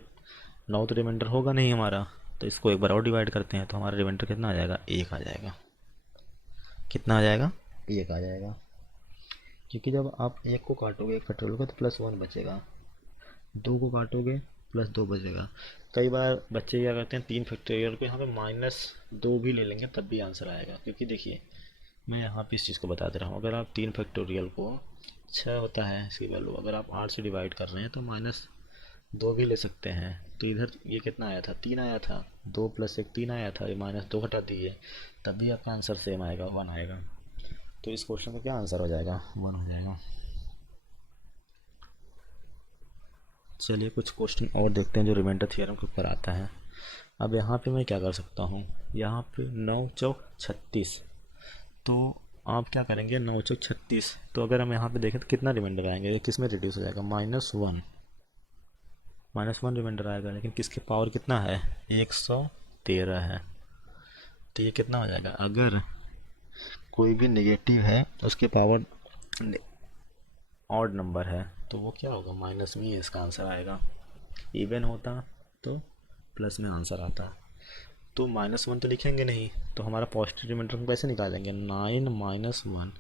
9 तो रिमाइंडर होगा नहीं हमारा, तो इसको एक बार और डिवाइड करते हैं, तो हमारा रिमाइंडर कितना आ जाएगा 1 आ जाएगा, कितना आ जाएगा 1 आ जाएगा, क्योंकि जब आप 1 को काटोगे 1 फैक्टोरियल का तो +1 बचेगा, 2 को काटोगे +2 बचेगा। कई बार बच्चे क्या करते हैं 3 फैक्टोरियल को यहाँ पे -2 भी ले लेंगे तब भी आंसर आएगा, क्योंकि देखिए मैं यहाँ पे इस चीज़ को बता दे रहा हूँ, अगर आप 3 फैक्टोरियल को 6 होता है इसकी वैल्यू, अगर आप 8 से डिवाइड कर रहे हैं तो -2 भी ले सकते हैं, तो इधर ये कितना आया था 3 आया था, 2 + 1 3 आया था, ये -2 हटा दीजिए तब भी आपका आंसर सेम आएगा 1 आएगा। तो इस क्वेश्चन का क्या आंसर हो जाएगा 1 हो जाएगा। चलिए कुछ क्वेश्चन और देखते हैं जो रिमाइंडर थ्योरम के ऊपर आता है। अब यहाँ पे मैं क्या कर सकता हूँ, यहाँ पे 9 चौक 36, तो आप क्या करेंगे 9 चौक 36, तो अगर हम यहाँ पे देखें तो कितना रिमाइंडर आएंगे, किस में रिड्यूस हो जाएगा -1 रिमाइंडर आएगा, लेकिन किसके पावर कितना है 113 है, तो ये कितना हो जाएगा, अगर कोई भी नेगेटिव है उसके पावर ऑड नंबर है तो वो क्या होगा माइनस में ही इसका आंसर आएगा, इवन होता तो प्लस में आंसर आता, तो -1 तो लिखेंगे नहीं, तो हमारा पॉजिटिव रिमाइंडर हम कैसे निकालेंगे 9 - 1,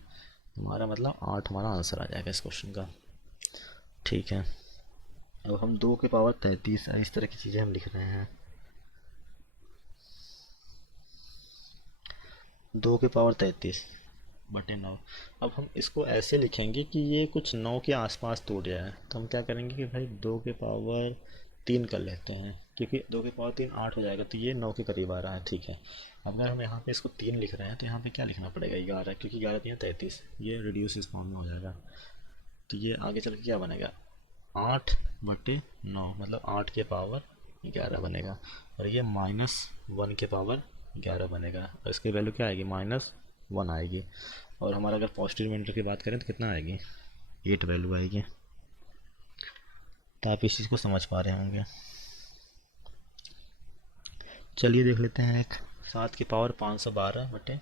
हमारा मतलब 8 हमारा आंसर आ जाएगा इस क्वेश्चन का, ठीक है। अब हम 2 के पावर 33 इस तरह की चीज़ें हम लिख रहे हैं, 2 के पावर 33/9, अब हम इसको ऐसे लिखेंगे कि ये कुछ 9 के आसपास टूट जाए, तो हम क्या करेंगे कि भाई 2 के पावर 3 कर लेते हैं, क्योंकि 2 के पावर 3 8 हो जाएगा, तो ये 9 के करीब आ रहा है, ठीक है। अगर हम यहाँ पे इसको 3 लिख रहे हैं तो यहाँ पे क्या लिखना पड़ेगा 11, क्योंकि 11 3 33, ये रिड्यूस इस फॉर्म में हो जाएगा, तो ये आगे चल के क्या बनेगा 8/9, मतलब 8 के पावर 11 बनेगा, और ये -1 के पावर 11 बनेगा, और इसकी वैल्यू क्या आएगी -1 आएगी, और हमारा अगर पॉजिटिव रिमाइंडर की बात करें तो कितना आएगी 8 वैल्यू आएगी। तो आप इस चीज़ को समझ पा रहे होंगे। चलिए देख लेते हैं एक। 7 की पावर 512 बटे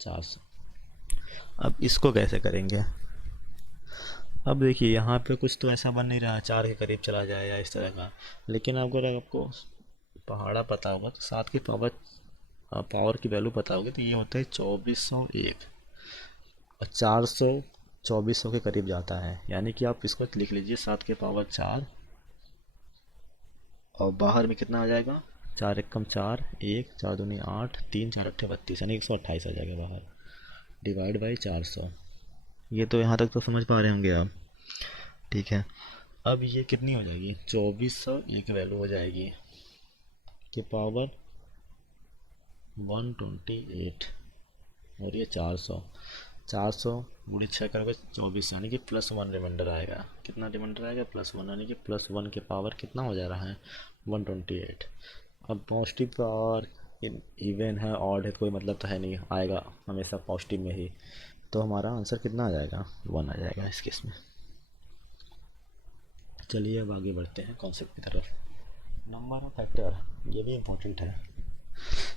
400। अब इसको कैसे करेंगे? अब देखिए यहाँ पे कुछ तो ऐसा बन नहीं रहा, 4 के करीब चला जाए या इस तरह का। लेकिन अगर आपको पहाड़ा पता होगा तो 7 की पावर की वैल्यू पता होगी तो ये होता है 2401, और 400 2400 के करीब जाता है। यानी कि आप इसको लिख लीजिए 7 के पावर 4, और बाहर में कितना आ जाएगा? 4 एकम 4, 1 4 दूनी 8, 3 4 अट्ठे 32, यानी 128 आ जाएगा बाहर, डिवाइड बाई 400। ये तो यहाँ तक तो समझ पा रहे होंगे आप, ठीक है। अब ये कितनी हो जाएगी? 2401 वैल्यू हो जाएगी के पावर 128, और ये 400 गुणे 6 करोगे 24, यानी कि +1 रिमाइंडर आएगा। कितना रिमाइंडर आएगा? +1, यानी कि +1 के पावर कितना हो जा रहा है? 128। अब पॉजिटिव पावर इवन है ऑड है कोई मतलब तो है नहीं, आएगा हमेशा पॉजिटिव में ही, तो हमारा आंसर कितना आ जाएगा? 1 आ जाएगा इस केस में। चलिए अब आगे बढ़ते हैं कॉन्सेप्ट की तरफ। नंबर ऑफ फैक्टर, ये भी इम्पोर्टेंट है।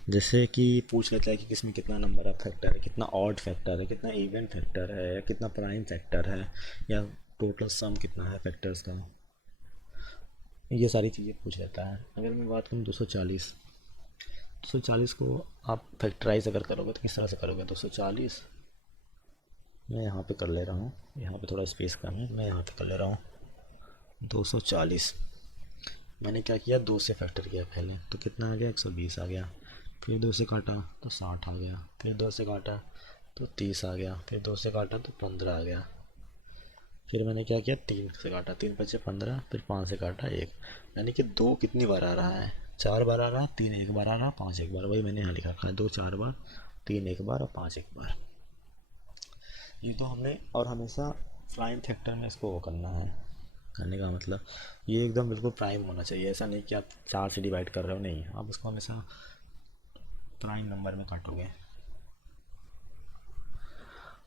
जैसे कि पूछ लेता है कि किसमें कितना नंबर ऑफ फैक्टर है, कितना ऑड फैक्टर है, कितना इवन फैक्टर है, या कितना प्राइम फैक्टर है, या टोटल सम कितना है फैक्टर्स का, ये सारी चीज़ें पूछ लेता है। अगर मैं बात करूँ 240 को आप फैक्टराइज अगर करोगे तो किस तरह से करोगे? 240 मैं यहाँ पे कर ले रहा हूँ, यहाँ पे थोड़ा स्पेस कम है, मैं यहाँ पे कर ले रहा हूँ 240। मैंने क्या किया? 2 से फैक्टर किया पहले, तो कितना आ गया? 120 आ गया। फिर 2 से काटा तो 60 आ गया। फिर 2 से काटा तो 30 आ गया। फिर 2 से काटा तो 15 आ गया। फिर मैंने क्या किया? 3 से काटा, 3 बचे 15। फिर 5 से काटा 1, यानी कि 2 कितनी बार आ रहा है? 4 बार आ रहा है, 3 एक बार आ रहा है, 5 एक बार। वही मैंने यहाँ लिखा रखा है, 2 4 बार, 3 एक बार और 5 एक बार। ये तो हमने, और हमेशा प्राइम फैक्टर में इसको वो करना है। करने का मतलब ये एकदम बिल्कुल प्राइम होना चाहिए, ऐसा नहीं कि आप 4 से डिवाइड कर रहे हो, नहीं, आप इसको हमेशा प्राइम नंबर में काटोगे।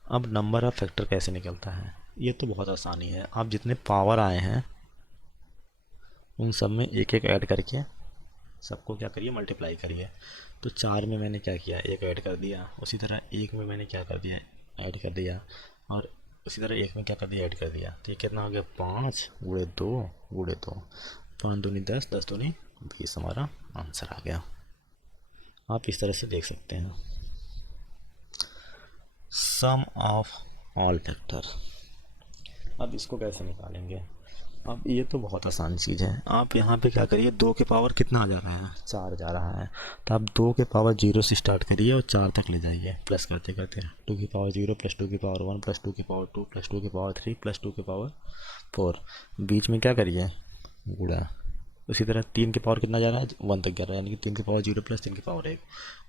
अब नंबर ऑफ फैक्टर कैसे निकलता है? ये तो बहुत आसानी है। आप जितने पावर आए हैं उन सब में एक एक ऐड करके सबको क्या करिए? मल्टीप्लाई करिए। तो 4 में मैंने क्या किया? 1 ऐड कर दिया। उसी तरह 1 में मैंने क्या कर दिया? ऐड कर दिया। और उसी तरह 1 में क्या कर दिया? ऐड कर दिया। तो ये कितना हो गया? 5 गुणे 2 गुणे 2, 5 दूनी 10, 10 दूनी 20, हमारा आंसर आ गया। आप इस तरह से देख सकते हैं। सम ऑफ ऑल फैक्टर, अब इसको कैसे निकालेंगे? अब ये तो बहुत आसान चीज़ है। आप यहाँ पे क्या करिए? 2 के पावर कितना आ जा रहा है? 4 जा रहा है। तो आप 2 के पावर 0 से स्टार्ट करिए और 4 तक ले जाइए प्लस करते करते। 2 की पावर 0 प्लस 2 की पावर 1 प्लस 2 की पावर 2 प्लस 2 की पावर 3 प्लस 2 की पावर 4। बीच में क्या करिए? गुणा। उसी तरह 3 के पावर कितना जा रहा है? 1 तक जा रहा है, यानी कि 3 की पावर 0 प्लस 3 की पावर 1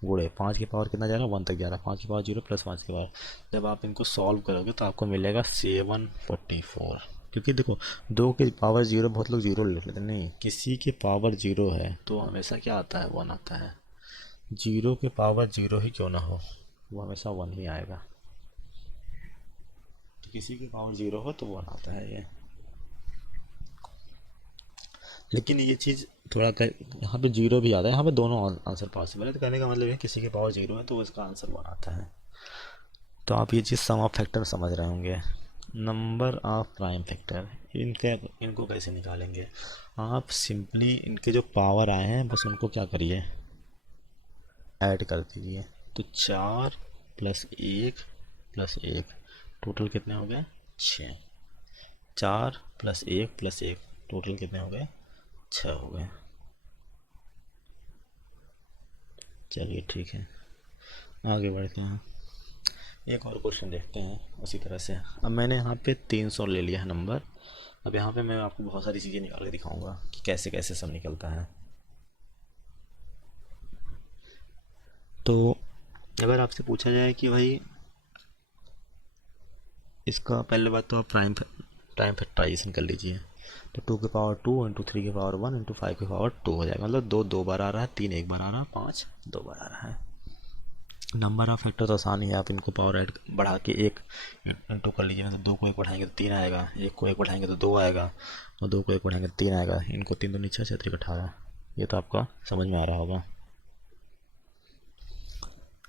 गुणे 5 की पावर कितना जा रहा है? 1 तक जा रहा है, 5 की पावर 0 प्लस 5 की पावर। जब आप इनको सॉल्व करोगे तो आपको मिलेगा 744। क्योंकि देखो 2 के पावर 0 बहुत लोग 0 लिख लेते हैं, नहीं, किसी के पावर 0 है तो हमेशा क्या आता है? 1 आता है। 0 के पावर 0 ही क्यों ना हो, वो हमेशा 1 ही आएगा। तो किसी के पावर 0 हो तो 1 आता है ये। लेकिन ये चीज़ थोड़ा यहाँ पे 0 भी आता है, यहाँ पे दोनों आंसर पॉसिबल है। तो कहने का मतलब है किसी के पावर 0 है तो उसका आंसर 1 आता है। तो आप ये चीज़ सम ऑफ फैक्टर समझ रहे होंगे। नंबर ऑफ प्राइम फैक्टर, इनको कैसे निकालेंगे? आप सिंपली इनके जो पावर आए हैं बस उनको क्या करिए? ऐड कर दीजिए। तो 4 प्लस 1 प्लस 1, टोटल कितने हो गए? 6। 4 प्लस 1 प्लस 1, टोटल कितने हो गए? 6 हो गए। चलिए ठीक है, आगे बढ़ते हैं। एक और क्वेश्चन देखते हैं उसी तरह से। अब मैंने यहाँ पे 300 ले लिया है नंबर। अब यहाँ पे मैं आपको बहुत सारी चीज़ें निकाल के दिखाऊंगा कि कैसे कैसे सब निकलता है। तो अगर आपसे पूछा जाए कि भाई इसका पहले बात तो आप प्राइम फैक्टराइजेशन कर लीजिए। तो 2 के पावर 2 इंटू 3 के पावर 1 इंटू 5 के पावर 2 हो जाएगा। मतलब 2 2 बार आ रहा है, 3 एक बार आ रहा है, 5 2 बार आ रहा है। नंबर ऑफ फैक्टर तो आसान ही है, आप इनको पावर ऐड बढ़ा के 1 इंटू कर लीजिए। मतलब 2 को 1 बढ़ाएंगे तो 3 आएगा, 1 को 1 बढ़ाएंगे तो 2 आएगा, और 2 को 1 बढ़ाएंगे तो 3 आएगा। इनको 3 दूनी 6 6 3 18, ये तो आपका समझ में आ रहा होगा।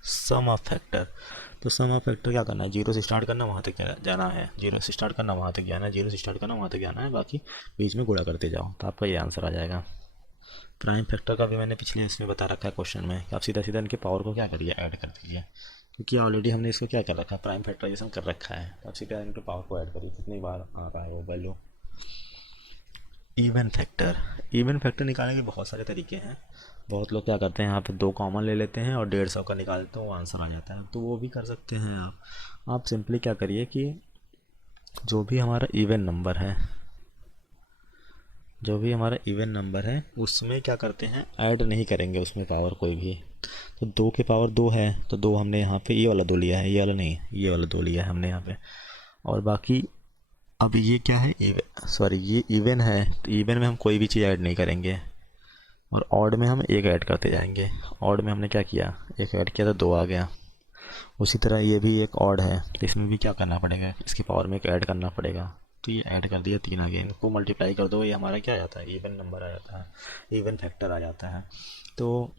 सम ऑफ फैक्टर, तो सम ऑफ फैक्टर क्या करना है, जीरो से स्टार्ट करना, वहाँ तक जाना है, जीरो से स्टार्ट करना, वहाँ तक जाना है, जीरो से स्टार्ट करना, वहाँ तक जाना है, बाकी बीच में गुणा करते जाओ, तो आपका ये आंसर आ जाएगा। प्राइम फैक्टर का भी मैंने पिछले इसमें बता रखा है क्वेश्चन में कि आप सीधा सीधा इनके पावर को क्या करिए, ऐड कर दीजिए, क्योंकि ऑलरेडी हमने इसको क्या कर रखा है, प्राइम फैक्टराइजेशन कर रखा है, तो आप सीधा इनके पावर को ऐड करिए, कितनी बार आ रहा है वो value. Even factor, even factor निकालने के बहुत सारे तरीके हैं। बहुत लोग क्या करते हैं, यहाँ पे 2 कॉमन ले लेते हैं और 150 का निकालते हैं, वो आंसर आ जाता है, तो वो भी कर सकते हैं आप सिंपली क्या करिए कि जो भी हमारा इवन नंबर है, जो भी हमारा इवन नंबर है उसमें क्या करते हैं, ऐड नहीं करेंगे उसमें पावर कोई भी। तो 2 के पावर 2 है, तो 2 हमने यहाँ पे ये वाला 2 लिया है, ये वाला नहीं, ये वाला 2 लिया है हमने यहाँ पे। और बाकी अब ये क्या है, सॉरी ये इवन है, तो इवन में हम कोई भी चीज़ ऐड नहीं करेंगे, और ऑड में हम एक ऐड करते जाएंगे। ऑड में हमने क्या किया, एक ऐड किया तो 2 आ गया। उसी तरह ये भी एक ऑड है, तो इसमें भी क्या करना पड़ेगा, इसकी पावर में एक ऐड करना पड़ेगा, तो ये ऐड कर दिया, 3 आ गया, इनको मल्टीप्लाई कर दो, ये हमारा क्या आ जाता है, इवन नंबर आ जाता है, इवन फैक्टर आ जाता है। तो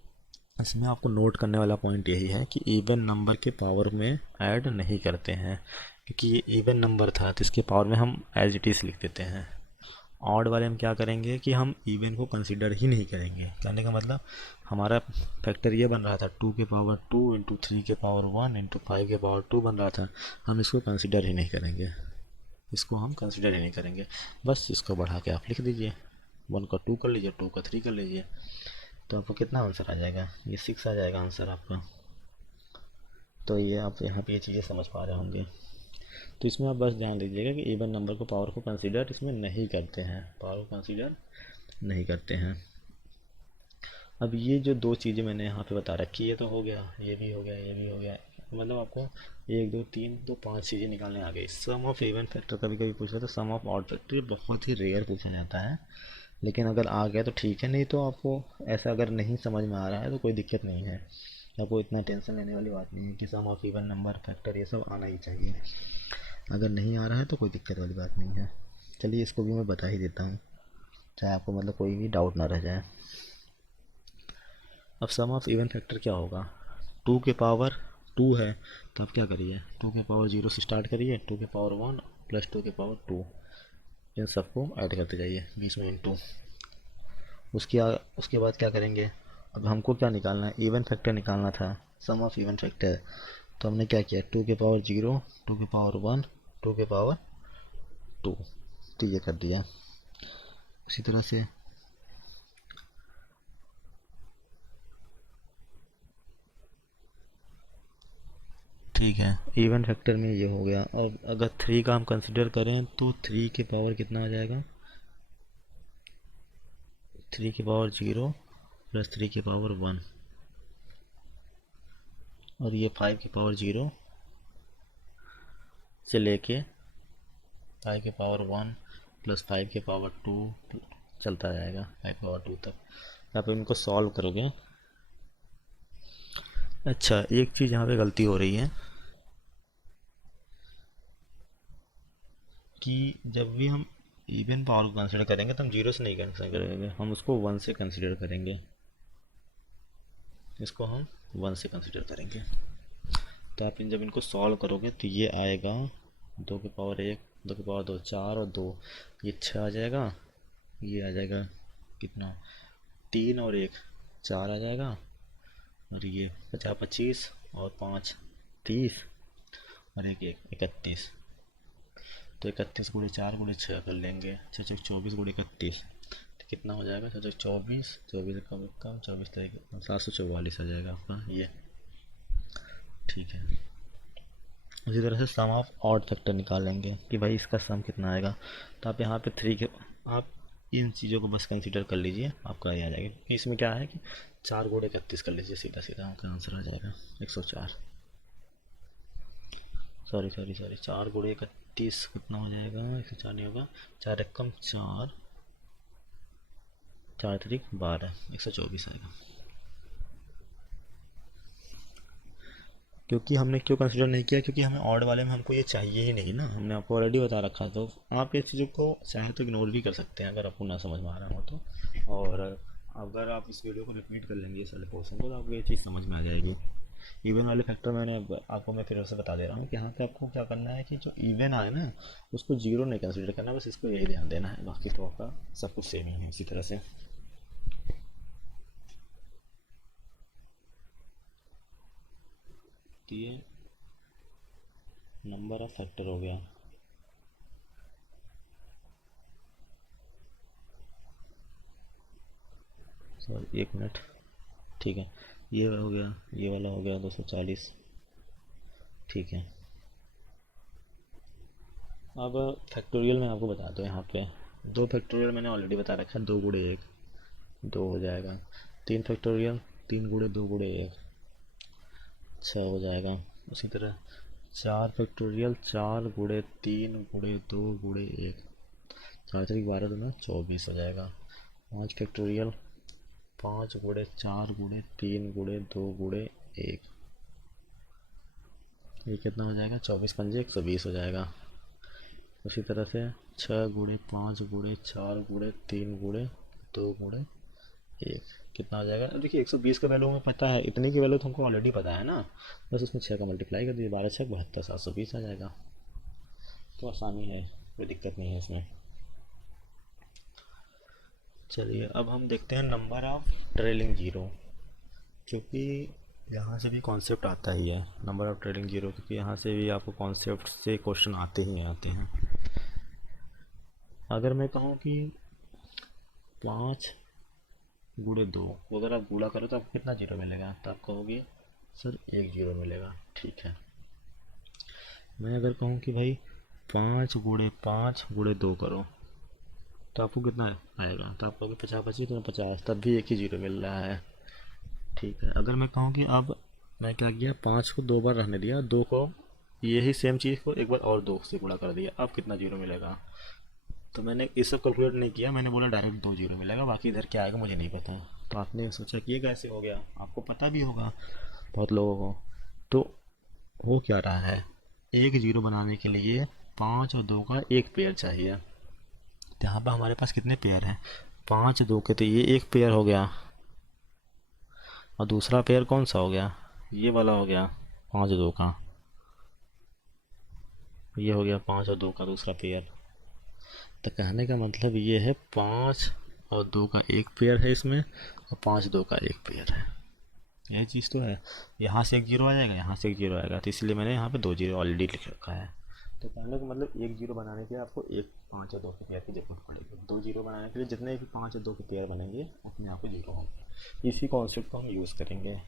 इसमें आपको नोट करने वाला पॉइंट यही है कि इवन नंबर के पावर में ऐड नहीं करते हैं, क्योंकि ये इवन नंबर था तो इसके पावर में हम एज इट इज़ लिख देते हैं। ऑड वाले हम क्या करेंगे कि हम इवन को कंसीडर ही नहीं करेंगे, कहने का मतलब हमारा फैक्टर ये बन रहा था 2 के पावर 2 इंटू 3 के पावर 1 इंटू 5 के पावर 2 बन रहा था, हम इसको कंसीडर ही नहीं करेंगे, इसको हम कंसीडर ही नहीं करेंगे, बस इसको बढ़ा के आप लिख दीजिए, 1 का 2 कर लीजिए, 2 का 3 कर लीजिए, तो आपको कितना आंसर आ जाएगा, ये 6 आ जाएगा आंसर आपका। तो ये आप यहाँ पे ये चीज़ें समझ पा रहे होंगे। तो इसमें आप बस ध्यान दीजिएगा कि इवन नंबर को पावर को कंसीडर इसमें नहीं करते हैं, पावर को कंसीडर नहीं करते हैं। अब ये जो 2 चीज़ें मैंने यहाँ पे बता रखी है, ये तो हो गया, ये भी हो गया, ये भी हो गया, मतलब आपको 1 2 3 तो 5 चीज़ें निकालने आ गई। सम ऑफ इवन फैक्टर कभी कभी पूछा तो सम ऑफ ऑड फैक्टर बहुत ही रेयर पूछा जाता है, लेकिन अगर आ गया तो ठीक है, नहीं तो आपको ऐसा अगर नहीं समझ में आ रहा है तो कोई दिक्कत नहीं है, आपको इतना टेंशन लेने वाली बात नहीं है कि सम ऑफ इवन नंबर फैक्टर ये सब आना ही चाहिए। अगर नहीं आ रहा है तो कोई दिक्कत वाली बात नहीं है। चलिए इसको भी मैं बता ही देता हूँ, चाहे आपको मतलब कोई भी डाउट ना रह जाए। अब सम ऑफ इवन फैक्टर क्या होगा, 2 के पावर 2 है, तो आप क्या करिए, 2 के पावर 0 से स्टार्ट करिए, 2 के पावर 1 प्लस 2 के पावर 2, इन सबको ऐड करते जाइए बीच में इंटू। उसके बाद क्या करेंगे, अब हमको क्या निकालना है, इवन फैक्टर निकालना था, सम ऑफ इवन फैक्टर, तो हमने क्या किया, 2 के पावर 0, 2 के पावर 1, 2 के पावर 2, तो ये कर दिया। उसी तरह से ठीक है, इवन फैक्टर में ये हो गया। और अगर 3 का हम कंसिडर करें तो 3 के पावर कितना आ जाएगा, 3 के पावर 0 प्लस 3 के पावर 1, और ये 5 के पावर 0 से लेके 5 के पावर 1 प्लस 5 के पावर 2 चलता जाएगा 5 के पावर 2 तक। आप इनको सॉल्व करोगे। अच्छा, एक चीज़ यहाँ पे गलती हो रही है कि जब भी हम इवन पावर को कंसिडर करेंगे तो हम 0 से नहीं कंसिडर करेंगे, हम उसको 1 से कंसिडर करेंगे, इसको हम 1 से कंसिडर करेंगे। तो आप जब इनको सॉल्व करोगे तो ये आएगा 2 के पावर 1, 2 के पावर 2 4 और 2 ये 6 आ जाएगा, ये आ जाएगा कितना 3 और 1 4 आ जाएगा, और ये 50 25 और 5 30 और 1 31, तो 31 गुणे 4 गुणे 6 कर लेंगे, 6 6 24 गुणे 31, तो कितना हो जाएगा, 6 24 24 कम 24 तरीके 744 आ जाएगा आपका ये। ठीक है, उसी तरह से सम ऑफ ऑड फैक्टर निकालेंगे कि भाई इसका सम कितना आएगा, तो आप यहाँ पे 3 के आप इन चीज़ों को बस कंसीडर कर लीजिए, आपका ये आ जाएगा। इसमें क्या है कि 4 गुणे 31 कर लीजिए, सीधा सीधा आपका आंसर आ जाएगा 104। सॉरी 4 गुणे 31 कितना हो जाएगा, 104 नहीं होगा, 4 एकम 4 4 तरीक 12 124 आएगा। क्योंकि हमने क्यों कंसिडर नहीं किया, क्योंकि हमें ऑड वाले में हमको ये चाहिए ही नहीं ना, हमने आपको ऑलरेडी बता रखा, तो आप ये चीज़ों को चाहे तो इग्नोर भी कर सकते हैं अगर आपको ना समझ में आ रहा हो तो। और अगर आप इस वीडियो को रिपीट कर लेंगे इस वाले पोर्शन को तो आपको ये चीज़ समझ में आ जाएगी। इवन वाले फैक्टर मैंने आपको मैं फिर से बता दे रहा हूँ कि यहाँ पे आपको क्या करना है कि जो इवन आए ना उसको जीरो नहीं कंसिडर करना, बस इसको यही ध्यान देना है, बाकी तो आपका सब कुछ सेम ही है इसी तरह से। तो ये नंबर ऑफ फैक्टर हो गया। सॉरी 1 मिनट, ठीक है, ये हो गया, ये वाला हो गया 240, ठीक है। अब फैक्टोरियल में आपको बता दो, यहाँ पे 2 फैक्टोरियल मैंने ऑलरेडी बता रखा है, 2 गुणे 1 2 हो जाएगा। 3 फैक्टोरियल 3 गुणे 2 गुणे 1 6 हो जाएगा। उसी तरह 4 फैक्टोरियल 4 गुणे 3 गुणे 2 गुणे 1 4×3 = 12 दूना 24 हो जाएगा। 5 फैक्टोरियल 5×4 गुणे 3 गुणे 2 गुणे 1, ये कितना हो जाएगा, 24×5 = 120 हो जाएगा। उसी तरह से 6×5 गुणे 4 गुणे 3 गुणे 2 गुणे 1 कितना हो जाएगा। देखिए 120 का वैल्यू हमें पता है, इतने की वैल्यू तो हमको ऑलरेडी पता है ना, बस उसमें 6 का मल्टीप्लाई कर दीजिए, 12×6 = 72 720 आ जाएगा। तो आसानी है, कोई दिक्कत नहीं है इसमें। चलिए अब हम देखते हैं नंबर ऑफ ट्रेलिंग जीरो, क्योंकि यहाँ से भी कॉन्सेप्ट आता ही है नंबर ऑफ ट्रेलिंग जीरो, क्योंकि यहाँ से भी आपको कॉन्सेप्ट से क्वेश्चन आते ही आते हैं। अगर मैं कहूँ कि 5×2 को अगर आप गुणा करो तो आपको कितना जीरो मिलेगा, तो आप कहोगे सर 1 जीरो मिलेगा, ठीक है। मैं अगर कहूँ कि भाई 5×5×2 करो तो आपको कितना आएगा, तो आप कहोगे 50×25 = 50, तब भी 1 ही जीरो मिल रहा है, ठीक है। अगर मैं कहूँ कि अब मैं क्या किया, 5 को 2 बार रहने दिया, 2 को यही सेम चीज़ को एक बार और 2 से गुणा कर दिया, अब कितना जीरो मिलेगा। तो मैंने ये सब कैलकुलेट नहीं किया, मैंने बोला डायरेक्ट 2 जीरो मिलेगा, बाकी इधर क्या आएगा मुझे नहीं पता। तो आपने सोचा कि ये कैसे हो गया, आपको पता भी होगा बहुत लोगों को। तो हो क्या रहा है, 1 जीरो बनाने के लिए 5 और 2 का एक पेयर चाहिए। तो यहाँ पर हमारे पास कितने पेयर हैं, 5 2 के, तो ये एक पेयर हो गया, और दूसरा पेयर कौन सा हो गया, ये वाला हो गया 5 2 का, ये हो गया 5 और 2 का दूसरा पेयर। तो कहने का मतलब ये है 5 और 2 का एक पेयर है इसमें, और 5 2 का एक पेयर है, यही चीज़ तो है। यहाँ से 1 जीरो आ जाएगा, यहाँ से 1 जीरो आएगा, तो इसलिए मैंने यहाँ पे 2 जीरो ऑलरेडी लिख रखा है। तो कहने का मतलब 1 जीरो बनाने के लिए आपको एक 5 और 2 के पेयर की जरूरत पड़ेगी, 2 जीरो बनाने के लिए जितने भी 5 और 2 के पेयर बनेंगे अपने आप को जीरो होंगे। इसी कॉन्सेप्ट को हम यूज़ करेंगे।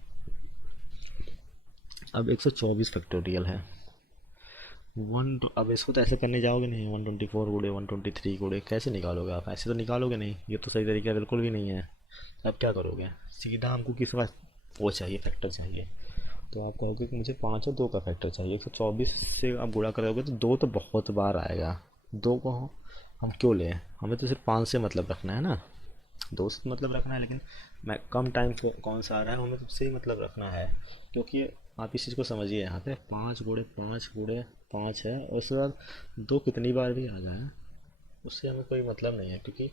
अब 124 फैक्टोरियल है, अब इसको तो ऐसे करने जाओगे नहीं, 124 गुणे 123 गुणे कैसे निकालोगे आप, ऐसे तो निकालोगे नहीं, ये तो सही तरीका बिल्कुल भी नहीं है। अब क्या करोगे, सीधा हमको किस पास वो चाहिए, फैक्टर चाहिए। तो आप कहोगे कि मुझे 5 और 2 का फैक्टर चाहिए, 124 से आप गुणा करोगे तो 2 तो बहुत बार आएगा, 2 को हम क्यों लें, हमें तो सिर्फ 5 से मतलब रखना है ना, 2 से मतलब रखना है, लेकिन मैं कम टाइम कौन सा आ रहा है हमें तो उससे ही मतलब रखना है। क्योंकि आप इस चीज़ को समझिए, यहाँ पे 5×5×5 है, और उसके बाद 2 कितनी बार भी आ जाए उससे हमें कोई मतलब नहीं है, क्योंकि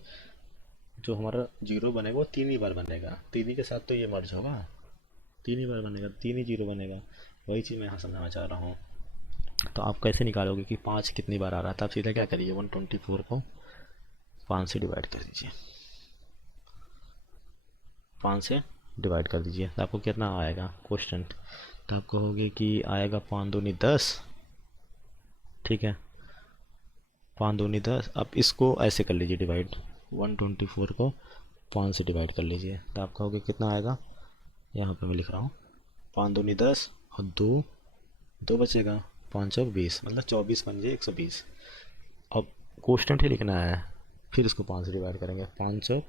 जो हमारा जीरो बनेगा वो 3 ही बार बनेगा, 3 ही के साथ तो ये मर्ज होगा, 3 ही बार बनेगा, 3 ही जीरो बनेगा। वही चीज़ मैं यहाँ समझाना चाह रहा हूँ। तो आप कैसे निकालोगे कि 5 कितनी बार आ रहा था, आप सीधा क्या करिए, 124 को 5 से डिवाइड कर दीजिए, 5 से डिवाइड कर दीजिए, तो आपको कितना आएगा क्वेश्चन, तो आप कहोगे कि आएगा 5 दूनी 10, ठीक है, 5 दूनी 10। अब इसको ऐसे कर लीजिए डिवाइड, 124 को 5 से डिवाइड कर लीजिए, तो आप कहोगे कितना आएगा, यहाँ पे मैं लिख रहा हूँ 5 दूनी 10 और 2 2 बचेगा, 5 और 20 मतलब 24×5 = 120। अब कोष्टंट ही लिखना है, फिर इसको 5 से डिवाइड करेंगे, 5 और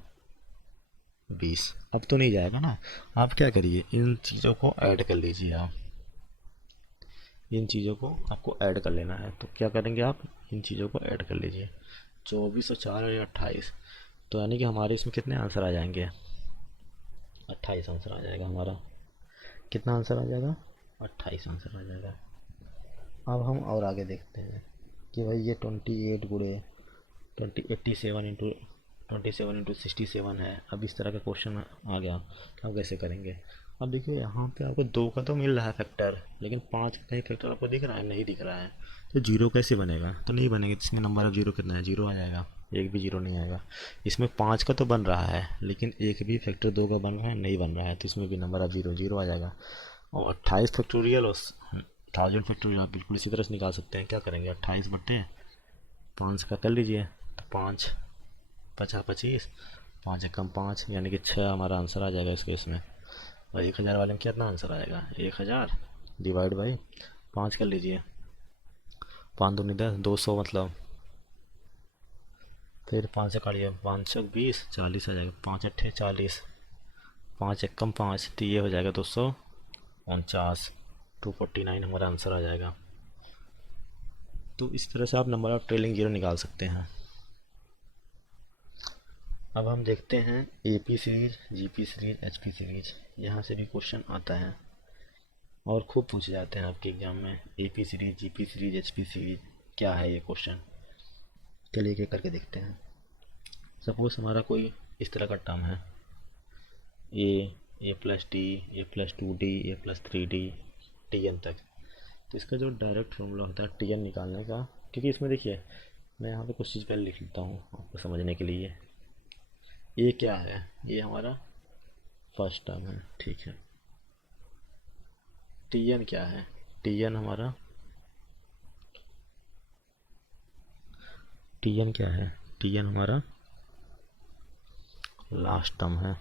20। अब तो नहीं जाएगा ना, आप क्या करिए, इन चीज़ों को ऐड कर लीजिए, आप इन चीज़ों को आपको ऐड कर लेना है। तो क्या करेंगे आप, इन चीज़ों को ऐड कर लीजिए, 24 और 4 और 28, तो यानी कि हमारे इसमें कितने आंसर आ जाएंगे, 28 आंसर आ जाएगा हमारा। कितना आंसर आ जाएगा, 28 आंसर आ जाएगा। अब हम और आगे देखते हैं कि भाई ये 28 गुणे 87 इंटू 27 × 67 है। अब इस तरह का क्वेश्चन आ गया तो आप कैसे करेंगे। अब देखिए यहाँ पे आपको 2 का तो मिल रहा है फैक्टर, लेकिन 5 का कहीं फैक्टर आपको दिख रहा है, नहीं दिख रहा है। तो जीरो कैसे बनेगा, तो नहीं बनेगा। इसमें नंबर ऑफ जीरो कितना है, जीरो आ जाएगा, एक भी जीरो नहीं आएगा। इसमें 5 का तो बन रहा है, लेकिन एक भी फैक्टर 2 का बन रहा है, नहीं बन रहा है, तो इसमें भी नंबर ऑफ जीरो जीरो आ जाएगा। और 28 फैक्टोरियल और 1000 फैक्टोरियल आप बिल्कुल इसी तरह से निकाल सकते हैं। क्या करेंगे, 28/5 का कर लीजिए, तो 5 × 5 = 25, 5 × 5 यानी कि 6 हमारा आंसर आ जाएगा इस केस में। और 1000 वाले में कितना आंसर आएगा, 1000 / 5 कर लीजिए, 5 दूनी 10, 200 मतलब। फिर 5 से काटिए, 5 × 20, 40 आ जाएगा, 5 × 8 = 40, 5 × 1 = 5, तो ये हो जाएगा 249, 249 हमारा आंसर आ जाएगा। तो इस तरह से आप नंबर ऑफ ट्रेलिंग जीरो निकाल सकते हैं। अब हम देखते हैं AP series, GP series, HP series, यहाँ से भी क्वेश्चन आता है और खूब पूछे जाते हैं आपके एग्जाम में। AP series, GP series, HP series क्या है ये क्वेश्चन, चलिए एक करके देखते हैं। सपोज हमारा कोई इस तरह का टर्म है, a+d, a+2d, a+3d, tn तक। तो इसका जो डायरेक्ट फॉर्मूला होता है tn निकालने का, क्योंकि इसमें देखिए मैं यहाँ पे कुछ चीज़ पहले लिख लेता हूँ आपको समझने के लिए। ये क्या है, ये हमारा फर्स्ट टर्म है, ठीक है। tn क्या है, tn हमारा tn क्या है, tn हमारा लास्ट टर्म है।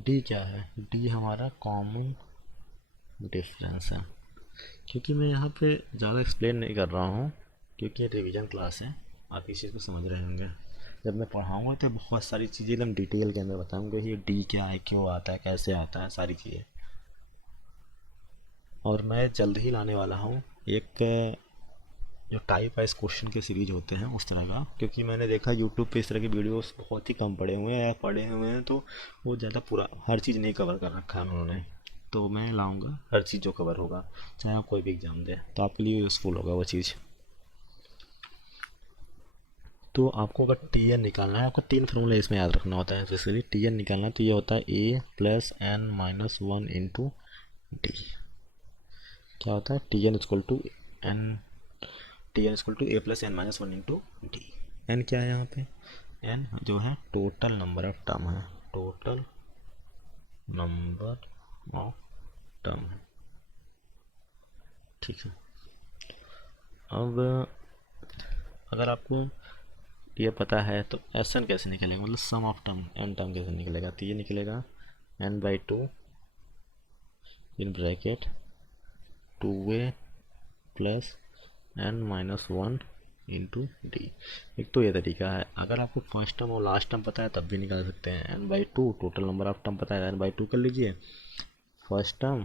d क्या है, d हमारा कॉमन डिफरेंस है। क्योंकि मैं यहाँ पे ज़्यादा एक्सप्लेन नहीं कर रहा हूँ, क्योंकि ये रिवीजन क्लास है, आप इस चीज़ को समझ रहे होंगे। जब मैं पढ़ाऊँगा तो बहुत सारी चीज़ें एकदम डिटेल के अंदर बताऊँगा कि ये डी क्या है, क्यों आता है, कैसे आता है, सारी चीज़ें। और मैं जल्द ही लाने वाला हूँ एक जो टाइप वाइज क्वेश्चन के सीरीज होते हैं उस तरह का, क्योंकि मैंने देखा यूट्यूब पे इस तरह की वीडियोस बहुत ही कम पड़े हुए हैं, या पड़े हुए हैं तो वो ज़्यादा पूरा हर चीज़ नहीं कवर कर रखा है उन्होंने। तो मैं लाऊंगा हर चीज़ जो कवर होगा, चाहे आप कोई भी एग्ज़ाम दें तो आपके लिए यूज़फुल होगा वो चीज़। तो आपको अगर TN निकालना है, आपको 3 फार्मूला इसमें याद रखना होता है। जैसे TN निकालना है तो ये होता है a+n-1 × d। क्या होता है, TN = n, TN = a+n-1 × d। n क्या है यहाँ पे, n जो है टोटल नंबर ऑफ टर्म है, टोटल नंबर ऑफ टर्म है, ठीक है। अब अगर आपको ये पता है तो SN कैसे निकलेगा, मतलब सम ऑफ टर्म n टर्म कैसे निकलेगा, तो ये निकलेगा n/2 in bracket 2a + n-1 × d। एक तो ये तरीका है। अगर आपको फर्स्ट टर्म और लास्ट टर्म पता है तब भी निकाल सकते हैं। n/2 total number of term पता है, n/2 कर लीजिए, first term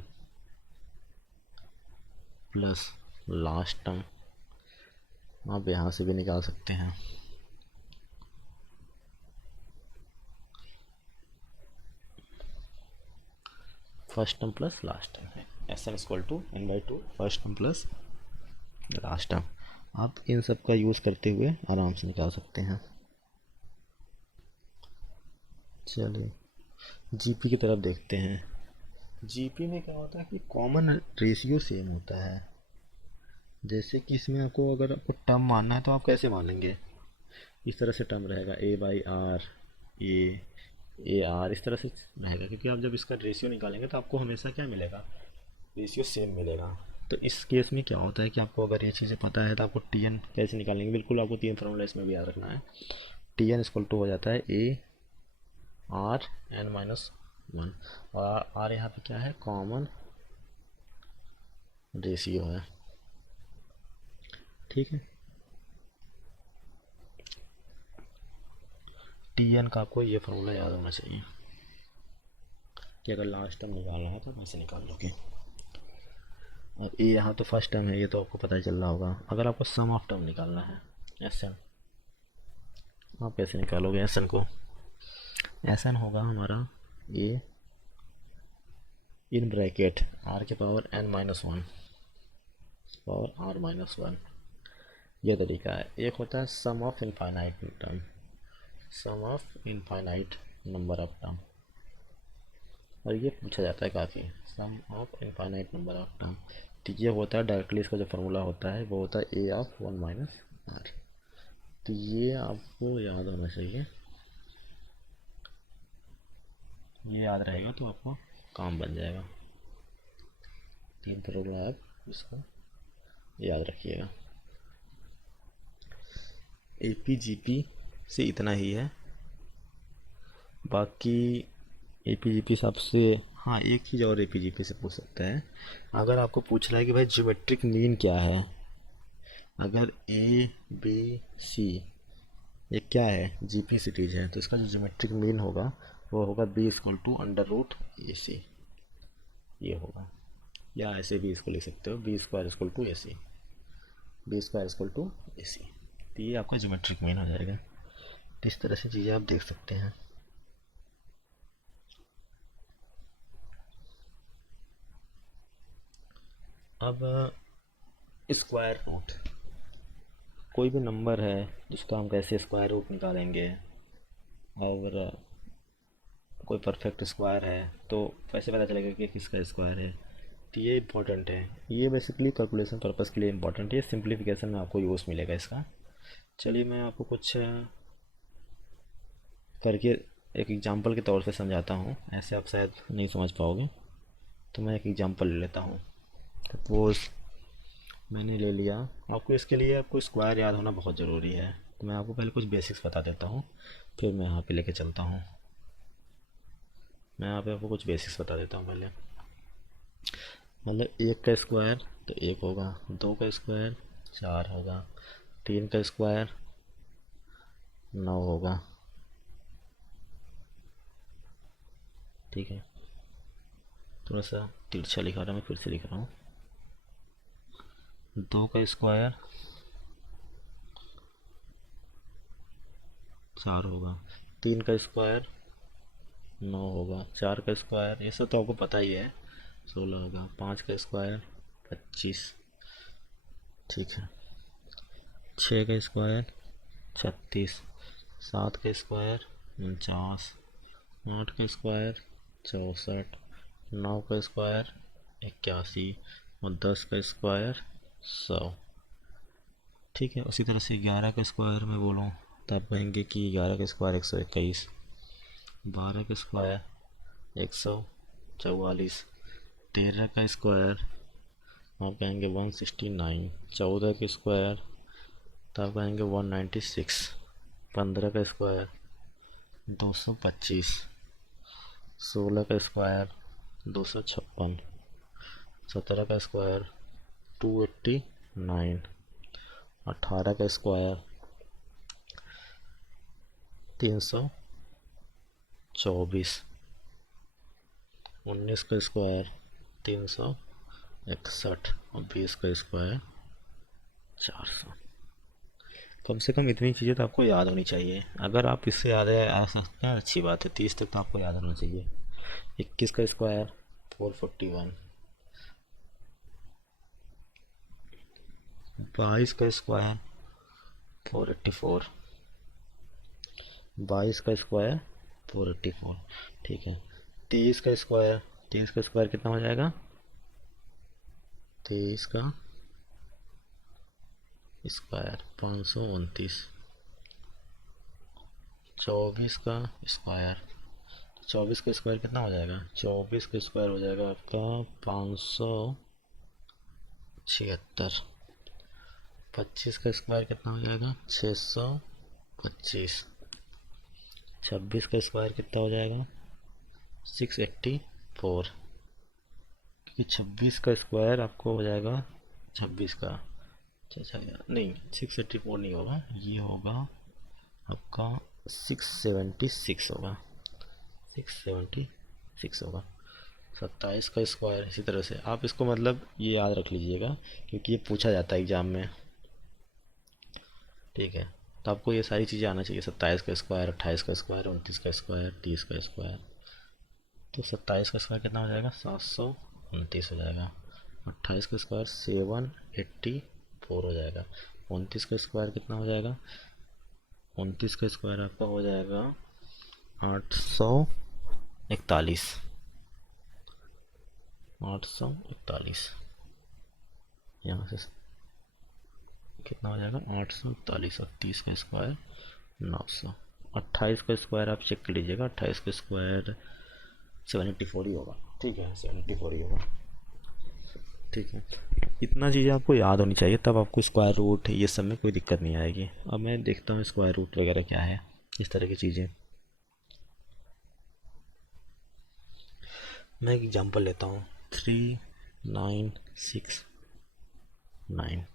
plus last term, आप यहाँ से भी निकाल सकते हैं। First term plus last term है, SN = n/2 first term plus last term. आप इन सब का यूज़ करते हुए आराम से निकाल सकते हैं। चलिए GP की तरफ देखते हैं। GP में क्या होता है कि कॉमन रेशियो सेम होता है। जैसे कि इसमें अगर आपको टर्म मानना है तो आप कैसे मानेंगे, इस तरह से टर्म रहेगा a/r, a/r इस तरह से रहेगा, क्योंकि आप जब इसका रेशियो निकालेंगे तो आपको हमेशा क्या मिलेगा, रेशियो सेम मिलेगा। तो इस केस में क्या होता है कि आपको अगर ये चीज़ें पता है तो आपको TN कैसे निकालेंगे, बिल्कुल आपको 3 फार्मूला इसमें भी याद रखना है। TN = हो जाता है a/n-1, और r यहाँ पे क्या है, कॉमन रेशियो है, ठीक है। TN का आपको ये फार्मूला याद होना चाहिए कि अगर लास्ट टर्म निकालना है तो कैसे निकाल लोगे। और ये यहाँ तो फर्स्ट टर्म है, ये तो आपको पता ही चल रहा होगा। अगर आपको सम ऑफ टर्म निकालना है SN, आप कैसे निकालोगे SN को, SN होगा हमारा a in bracket r⁻n-1 power r-1 ये तरीका है। एक होता है sum of infinite term, sum of infinite number of term, और ये पूछा जाता है काफ़ी, sum of infinite number of term. तो ये होता है डायरेक्टली, इसका जो फार्मूला होता है वो होता है ए ऑफ वन माइनस आर। तो ये आपको याद होना चाहिए, ये याद रहेगा तो आपको काम बन जाएगा। तीन फार्मूला आप इसको याद रखिएगा। एपीजीपी से इतना ही है, बाकी एपीजीपी सबसे, हाँ एक चीज़ और एपीजीपी से पूछ सकते हैं। अगर आपको पूछ रहा है कि भाई ज्योमेट्रिक मीन क्या है, अगर ए बी सी ये क्या है, जीपी सीरीज है, तो इसका जो ज्योमेट्रिक मीन होगा वो होगा B equal to under root A C, ये होगा। या ऐसे भी इसको लिख सकते हो, B square equal to A C, B square equal to A C. तो ये आपका ज्योमेट्रिक मीन हो जाएगा। तो इस तरह से चीज़ें आप देख सकते हैं। अब स्क्वायर रूट, कोई भी नंबर है जिसका हम कैसे स्क्वायर रूट निकालेंगे, और कोई परफेक्ट स्क्वायर है तो कैसे पता चलेगा कि किसका स्क्वायर है। तो ये इम्पोर्टेंट है, ये बेसिकली कैलकुलेशन पर्पज़ के लिए इम्पोर्टेंट है। ये सिंप्लीफिकेशन में आपको यूज़ मिलेगा इसका। चलिए मैं आपको कुछ करके एक एग्जांपल के तौर पे समझाता हूँ, ऐसे आप शायद नहीं समझ पाओगे। तो मैं एक एग्जांपल ले लेता हूँ। सपोज मैंने ले लिया, आपको इसके लिए आपको स्क्वायर याद होना बहुत ज़रूरी है। तो मैं आपको पहले कुछ बेसिक्स बता देता हूँ, फिर मैं यहाँ पे लेके चलता हूँ। मैं यहाँ पे आपको कुछ बेसिक्स बता देता हूँ पहले। मतलब एक का स्क्वायर तो एक होगा, दो का स्क्वायर चार होगा, तीन का स्क्वायर नौ होगा, ठीक है। थोड़ा सा तिरछा लिखा रहा, मैं फिर से लिख रहा हूँ। दो का स्क्वायर चार होगा, तीन का स्क्वायर नौ होगा, चार का स्क्वायर ये सब तो आपको पता ही है 16 होगा, पाँच का स्क्वायर 25, ठीक है। छः का स्क्वायर 36, सात का स्क्वायर 49, आठ का स्क्वायर 64, नौ का स्क्वायर 81 और 10 का स्क्वायर 100, ठीक है। उसी तरह से 11 का स्क्वायर मैं बोलूँ तो आप कहेंगे कि 11 का स्क्वायर 121, 12 का स्क्वायर 144, 13 का स्क्वायर आप कहेंगे 169, 14 का स्क्वायर तो आप कहेंगे 196, 15 का स्क्वायर 225, 16 का स्क्वायर 256, 17 का स्क्वायर 289, 18 का स्क्वायर 324, 19 का स्क्वायर 361 और 20 का स्क्वायर 400। कम से कम इतनी चीज़ें तो आपको याद होनी चाहिए। अगर आप इससे याद आ सकते हैं अच्छी बात है, 30 तक तो आपको याद होना चाहिए। 21 का स्क्वायर 441, 22 का स्क्वायर 484, 22 का स्क्वायर 484, ठीक है। 23 का स्क्वायर, 23 का स्क्वायर कितना हो जाएगा, 23 का स्क्वायर 529, 24 का स्क्वायर, 24 का स्क्वायर कितना हो जाएगा, 24 का स्क्वायर हो जाएगा आपका 576, 25 का स्क्वायर कितना हो जाएगा 625, 26 का स्क्वायर कितना हो जाएगा 684, क्योंकि 26 का स्क्वायर आपको हो जाएगा 26 का, अच्छा नहीं 684 नहीं होगा, ये होगा आपका 676 होगा, 676 होगा। 27 का स्क्वायर इसी तरह से आप इसको मतलब ये याद रख लीजिएगा, क्योंकि ये पूछा जाता है एग्ज़ाम में, ठीक है। तो आपको ये सारी चीज़ें आना चाहिए, 27 का स्क्वायर, 28 का स्क्वायर, 29 का स्क्वायर, 30 का स्क्वायर। तो 27 का स्क्वायर कितना हो जाएगा 729 हो जाएगा, 28 का स्क्वायर 784 हो जाएगा, 29 का स्क्वायर कितना हो जाएगा? 29 का स्क्वायर आपका हो जाएगा 841। 841 यहाँ से कितना हो जाएगा? 841 और 30 का स्क्वायर 900। 28 का स्क्वायर आप चेक कर लीजिएगा, 28 का स्क्वायर 74 ही होगा। ठीक है, 74 ही होगा। ठीक है, इतना चीज़ें आपको याद होनी चाहिए, तब आपको स्क्वायर रूट ये सब में कोई दिक्कत नहीं आएगी। अब मैं देखता हूँ स्क्वायर रूट वगैरह क्या है, इस तरह की चीज़ें। मैं एक एग्जांपल लेता हूँ, 3969।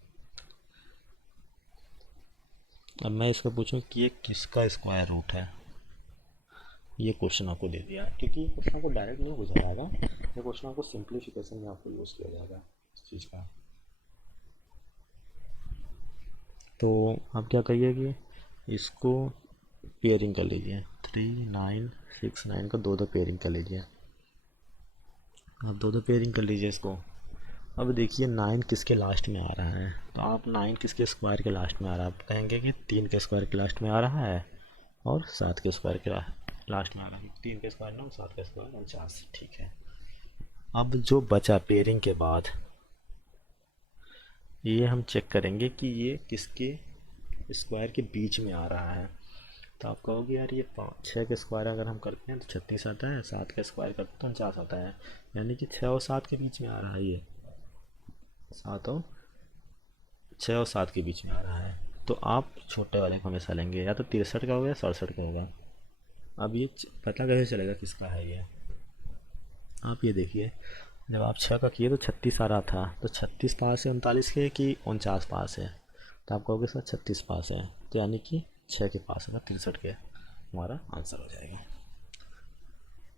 अब मैं इसका पूछूं कि ये किसका स्क्वायर रूट है। ये क्वेश्चन आपको दे दिया, क्योंकि ये क्वेश्चन आपको डायरेक्ट नहीं पूछा जाएगा, ये क्वेश्चन आपको सिंप्लीफिकेशन में आपको यूज़ किया जाएगा इस चीज़ का। तो आप क्या करिए कि इसको पेयरिंग कर लीजिए, 3969 का दो पेयरिंग कर लीजिए। आप दो पेयरिंग कर लीजिए इसको। अब देखिए 9 किसके लास्ट में आ रहा है, तो आप 9 किसके स्क्वायर के लास्ट में आ रहा है, आप कहेंगे कि 3 के स्क्वायर के लास्ट में आ रहा है और 7 के स्क्वायर के लास्ट में आ रहा है। 3 के स्क्वायर 9, 7 के स्क्वायर 49। ठीक है, अब जो बचा पेयरिंग के बाद ये हम चेक करेंगे कि ये किसके स्क्वायर के बीच में आ रहा है। तो आप कहोगे यार ये 6 के स्क्वायर अगर हम करते हैं तो 36 आता है, 7 का स्क्वायर करते हैं तो 49 आता है, यानी कि 6 और 7 के बीच में आ रहा है। ये 6 और 7 के बीच में आ रहा है, तो आप छोटे वाले को हमेशा लेंगे, या तो 63 का होगा या 67 का होगा। अब ये पता कैसे चलेगा किसका है ये? आप ये देखिए, जब आप 6 का किए तो 36 आ रहा था, तो 36 पास है 39 के कि 49 पास है? तो आप कहोगे सर 36 पास है, तो यानी कि 6 के पास होगा 63 के, हमारा आंसर हो जाएगा।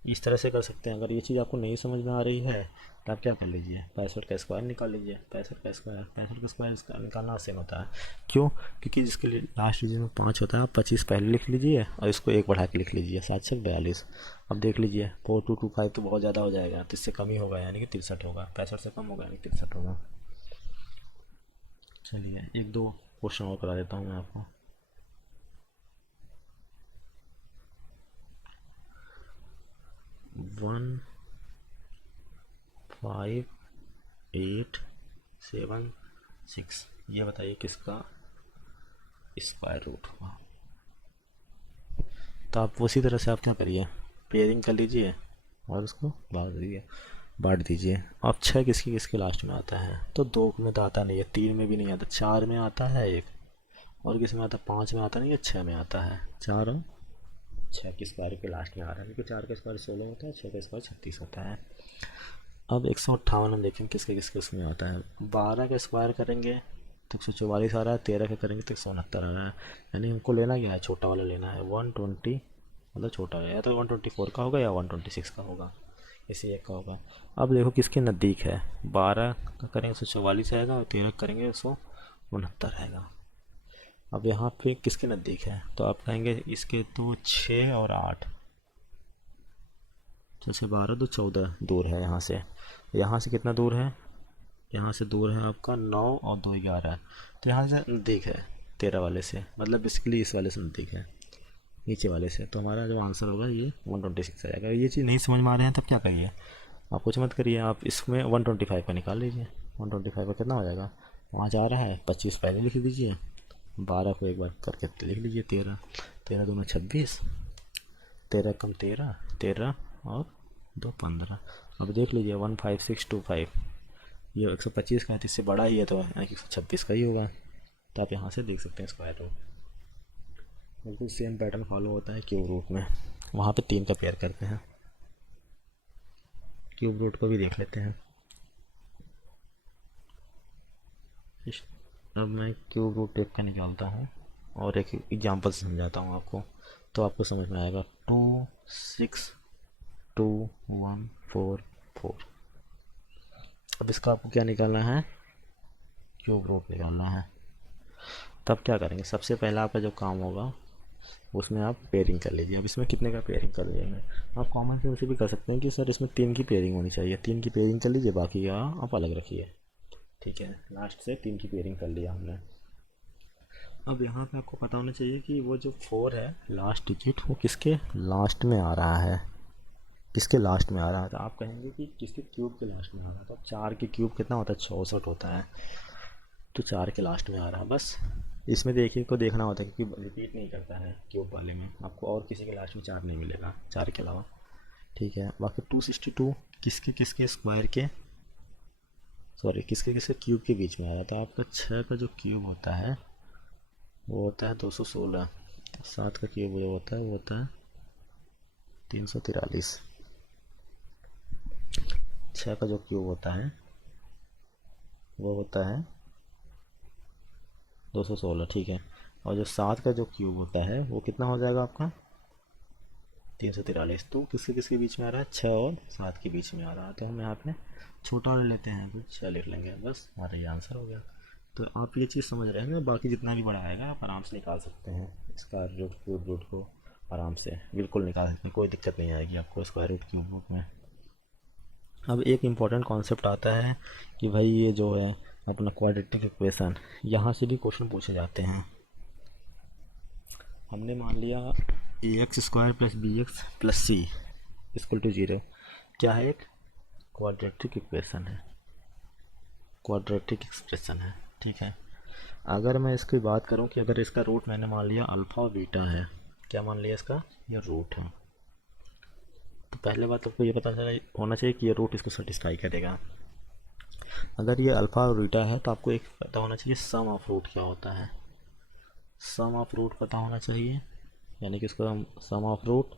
इस तरह से कर सकते हैं। अगर ये चीज़ आपको नहीं समझ में आ रही है तो आप क्या कर लीजिए, 65 का स्क्वायर निकाल लीजिए। 65 का स्क्वायर निकालना आसान होता है, क्यों? क्योंकि जिसके लिए लास्ट डिजिट में 5 होता है, आप 25 पहले लिख लीजिए और इसको 1 बढ़ा के लिख लीजिए, 742। अब देख लीजिए 4225 तो बहुत ज़्यादा हो जाएगा, तो इससे कम ही होगा, यानी कि 63 होगा। 65 से कम होगा यानी 63 होगा। चलिए एक दो क्वेश्चन और करा देता हूँ मैं आपको। 15876, ये बताइए किसका स्क्वायर रूट होगा। तो आप उसी तरह से आप क्या करिए, पेयरिंग कर लीजिए और उसको बांट दीजिए। अब 6 किसके किसके लास्ट में आता है, तो 2 में तो आता नहीं है, 3 में भी नहीं आता, 4 में आता है एक, और किस में आता है, 5 में आता नहीं है, 6 में आता है। 4 और 6 के स्क्वायर के लास्ट में आ रहा है, क्योंकि 4 का स्क्वायर 16 होता है, 6 का स्क्वायर 36 होता है। अब 158 हम देखेंगे किसके किसके उसमें आता है। 12 का स्क्वायर करेंगे तो 144 आ रहा है, 13 का करेंगे तो 169 आ रहा है, यानी हमको लेना क्या है, छोटा वाला लेना है। 120 मतलब छोटा है, या तो 124 का होगा या 126 का होगा, इसी एक का होगा। अब देखो किसके नज़दीक है, 12 का करेंगे 144 आएगा और 13 का करेंगे 169 आएगा। अब यहाँ पे किसके नज़दीक है, तो आप कहेंगे इसके तो 6 और 8, 6 से 12 तो 14 दूर है यहाँ से। यहाँ से कितना दूर है, यहाँ से दूर है आपका 9 और 2 11, तो यहाँ से नज़दीक है 13 वाले से, मतलब बेसिकली इस वाले से नज़दीक है, नीचे वाले से। तो हमारा जो आंसर होगा ये 126 आ जाएगा। ये चीज़ नहीं समझ में आ रहे हैं तब क्या करिए, आप कुछ मत करिए, आप इसमें 125 का निकाल लीजिए। 125 का कितना हो जाएगा, 5 आ रहा है, 25 पहले लिख दीजिए, 12 को एक बार करके लिख लीजिए, 13, 13 दूना 26, 13 कम 13, 13 और 2 15। अब देख लीजिए 15625, ये 125 का है, तो इससे बड़ा ही है, तो यानी कि 126 का ही होगा। तो आप यहाँ से देख सकते हैं स्क्वायर रूट बिल्कुल सेम पैटर्न फॉलो होता है क्यूब रूट में, वहाँ पे 3 का पेयर करते हैं। क्यूब रूट को भी देख लेते हैं। अब मैं क्यूब रूट टेप का निकालता हूँ और एक एग्जांपल समझाता हूँ आपको, तो आपको समझ में आएगा। 2621444। अब इसका आपको क्या निकालना है, क्यूब रूट निकालना है। तब क्या करेंगे, सबसे पहला आपका जो काम होगा उसमें आप पेयरिंग कर लीजिए। अब इसमें कितने का पेयरिंग कर लीजिए, आप कॉमन सेंस से भी कर सकते हैं कि सर इसमें 3 की पेयरिंग होनी चाहिए, 3 की पेयरिंग कर लीजिए, बाकी का आप अलग रखिए। ठीक है, लास्ट से 3 की पेयरिंग कर लिया हमने। अब यहाँ पे आपको पता होना चाहिए कि वो जो 4 है लास्ट डिजिट वो किसके लास्ट में आ रहा है, किसके लास्ट में आ रहा है। तो आप कहेंगे कि किसके क्यूब के लास्ट में आ रहा है, तो अब 4 के क्यूब कितना होता है 64 होता है, तो 4 के लास्ट में आ रहा है बस। इसमें देखिए को देखना होता है क्योंकि रिपीट नहीं करता है क्यूब वाले में, आपको और किसी के लास्ट में 4 नहीं मिलेगा 4 के अलावा, ठीक है। बाकी 262 किसके किसके स्क्वायर के, सॉरी किसके किसके क्यूब के बीच में आ रहा है, तो आपका 6 का जो क्यूब होता है वो होता है 216, 7 का क्यूब जो होता है वो होता है 343, 6 का जो क्यूब होता है वो होता है 216, ठीक है। और जो 7 का जो क्यूब होता है वो कितना हो जाएगा आपका 343। तो किसके किसके बीच में आ रहा है 6 और 7 के बीच में आ रहा है, तो हम यहाँ पे छोटा वाला लेते हैं तो 6 लिख लेंगे, बस हमारा ये आंसर हो गया। तो आप ये चीज़ समझ रहे हैं, बाकी जितना भी बड़ा आएगा आप आराम से निकाल सकते हैं, स्क्वायर रूट क्यूब रूट को आराम से बिल्कुल निकाल सकते हैं, कोई दिक्कत नहीं आएगी आपको स्क्वायर रूट क्यूब रूट में। अब एक इम्पॉर्टेंट कॉन्सेप्ट आता है कि भाई ये जो है अपना क्वाड्रेटिक इक्वेशन, यहाँ से भी क्वेश्चन पूछे जाते हैं। हमने मान लिया A X square plus B X plus C equal to 0 क्या है, एक क्वाड्रेटिक इक्वेशन है, क्वाड्रेटिक एक्सप्रेशन है, ठीक है। अगर मैं इसकी बात करूं कि अगर इसका रूट मैंने मान लिया अल्फ़ा और बीटा है, क्या मान लिया इसका, ये रूट है, तो पहले बात आपको ये पता चला होना चाहिए कि ये रूट इसको सेटिस्फाई करेगा। अगर ये अल्फ़ा और बीटा है तो आपको एक पता होना चाहिए सम ऑफ रूट क्या होता है, सम ऑफ रूट पता होना चाहिए, यानी कि इसको हम सम ऑफ रूट,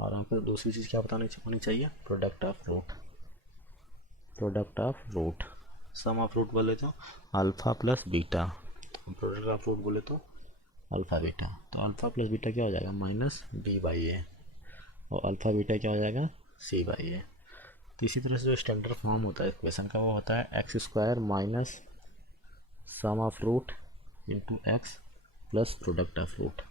और आपको दूसरी चीज़ क्या पता होनी चाहिए, product of root, product of root. Sum of root बोले तो alpha plus beta, product of root बोले तो अल्फ़ा बीटा, तो अल्फ़ा प्लस बीटा क्या हो जाएगा माइनस बी बाई ए, और अल्फ़ा बीटा क्या हो जाएगा सी बाई ए। तो इसी तरह से जो स्टैंडर्ड फॉर्म होता है इक्वेशन का वो होता है x square minus sum of root into x plus product of root.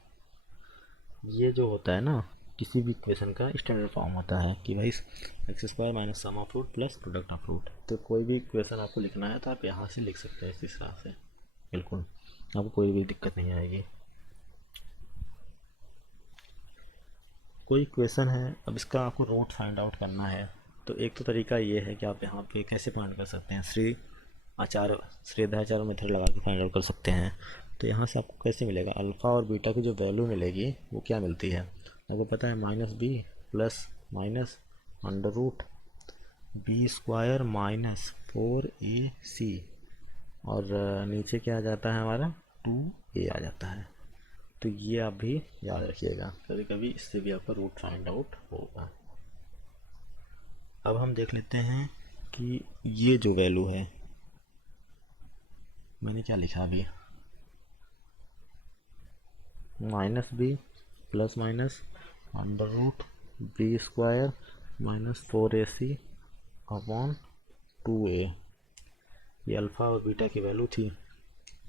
ये जो होता है ना किसी भी इक्वेशन का स्टैंडर्ड फॉर्म होता है कि भाई x square minus sum of root plus product of root. तो कोई भी इक्वेशन आपको लिखना है तो आप यहाँ से लिख सकते हैं इस हिसाब से, बिल्कुल आपको कोई भी दिक्कत नहीं आएगी। कोई इक्वेशन है, अब इसका आपको रूट फाइंड आउट करना है, तो एक तो तरीका ये है कि आप यहाँ पे कैसे फाइंड कर सकते हैं, श्रेधाचार्य मेथड लगा के फाइंड आउट कर सकते हैं। तो यहाँ से आपको कैसे मिलेगा, अल्फ़ा और बीटा की जो वैल्यू मिलेगी वो क्या मिलती है आपको पता है, minus b plus minus under root b square minus 4ac, और नीचे क्या आ जाता है हमारा 2a आ जाता है। तो ये आप भी याद रखिएगा, कभी कभी इससे भी आपका रूट फाइंड आउट होगा। अब हम देख लेते हैं कि ये जो वैल्यू है, मैंने क्या लिखा अभी, minus b plus minus under root b square minus 4ac upon 2a, ये अल्फ़ा और बीटा की वैल्यू थी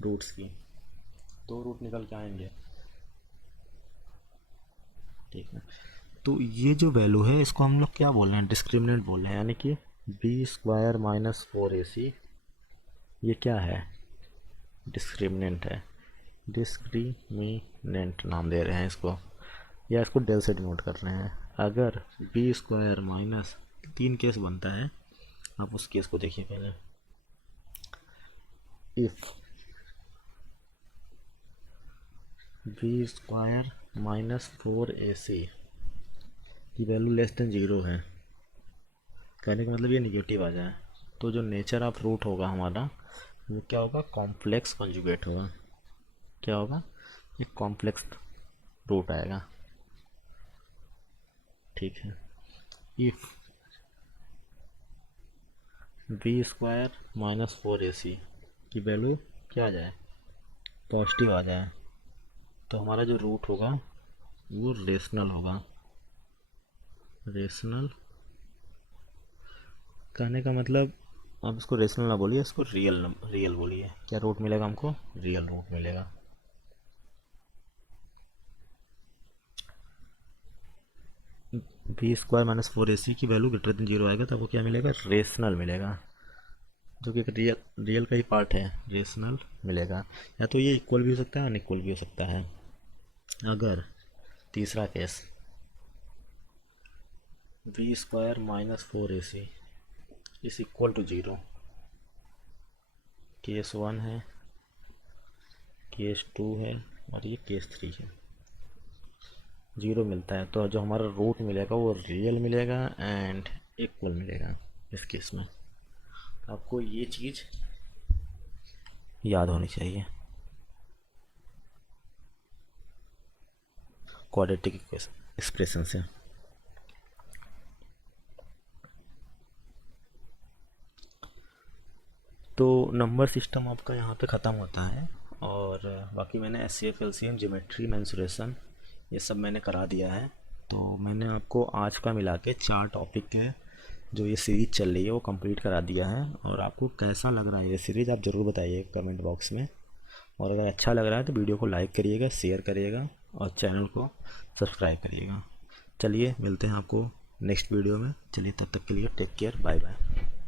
रूट्स की, दो रूट निकल के आएंगे, ठीक है। तो ये जो वैल्यू है इसको हम लोग क्या बोल रहे हैं, डिस्क्रिमिनेंट बोल रहे हैं, यानी कि बी स्क्वायर माइनस 4ac ये क्या है, डिस्क्रिमिनेंट है, डिस्क्रिमिनेंट नाम दे रहे हैं इसको, या इसको डेल से डिनोट कर रहे हैं। अगर बी स्क्वायर माइनस, 3 केस बनता है, आप उस केस को देखिए पहले, if B square minus 4ac की वैल्यू लेस देन 0 है, कहने का मतलब ये निगेटिव आ जाए, तो जो नेचर ऑफ रूट होगा हमारा वो क्या होगा, कॉम्प्लेक्स कॉन्जुगेट होगा, क्या होगा, एक कॉम्प्लेक्स रूट आएगा, ठीक है। If B square minus 4ac की वैल्यू क्या आ जाए, पॉजिटिव आ जाए, तो हमारा जो रूट होगा वो रेशनल होगा, रेशनल कहने का मतलब आप इसको रेशनल ना बोलिए, इसको रियल बोलिए, क्या रूट मिलेगा हमको, रियल रूट मिलेगा। बी स्क्वायर माइनस 4ac की वैल्यू ग्रेटर देन 0 आएगा तो आपको क्या मिलेगा, रेशनल मिलेगा, जो कि एक रियल का ही पार्ट है, रेशनल मिलेगा। या तो ये इक्वल भी हो सकता है, अनइक्वल भी हो सकता है। अगर तीसरा case b² - 4ac is equal to 0, case 1 है, केस 2 है और ये केस 3 है, 0 मिलता है तो जो हमारा रूट मिलेगा वो रियल मिलेगा एंड इक्वल मिलेगा इस केस में। आपको ये चीज़ याद होनी चाहिए क्वाड्रेटिक एक्सप्रेशन से। तो नंबर सिस्टम आपका यहाँ पे ख़त्म होता है और बाकी मैंने HCF LCM ज्योमेट्री मेंसुरेशन ये सब मैंने करा दिया है। तो मैंने आपको आज का मिला के 4 टॉपिक के जो ये सीरीज़ चल रही है वो कंप्लीट करा दिया है। और आपको कैसा लग रहा है ये सीरीज़ आप ज़रूर बताइए कमेंट बॉक्स में। और अगर अच्छा लग रहा है तो वीडियो को लाइक करिएगा, शेयर करिएगा और चैनल को सब्सक्राइब करिएगा। चलिए मिलते हैं आपको नेक्स्ट वीडियो में। चलिए तब तक के लिए टेक केयर, बाय बाय।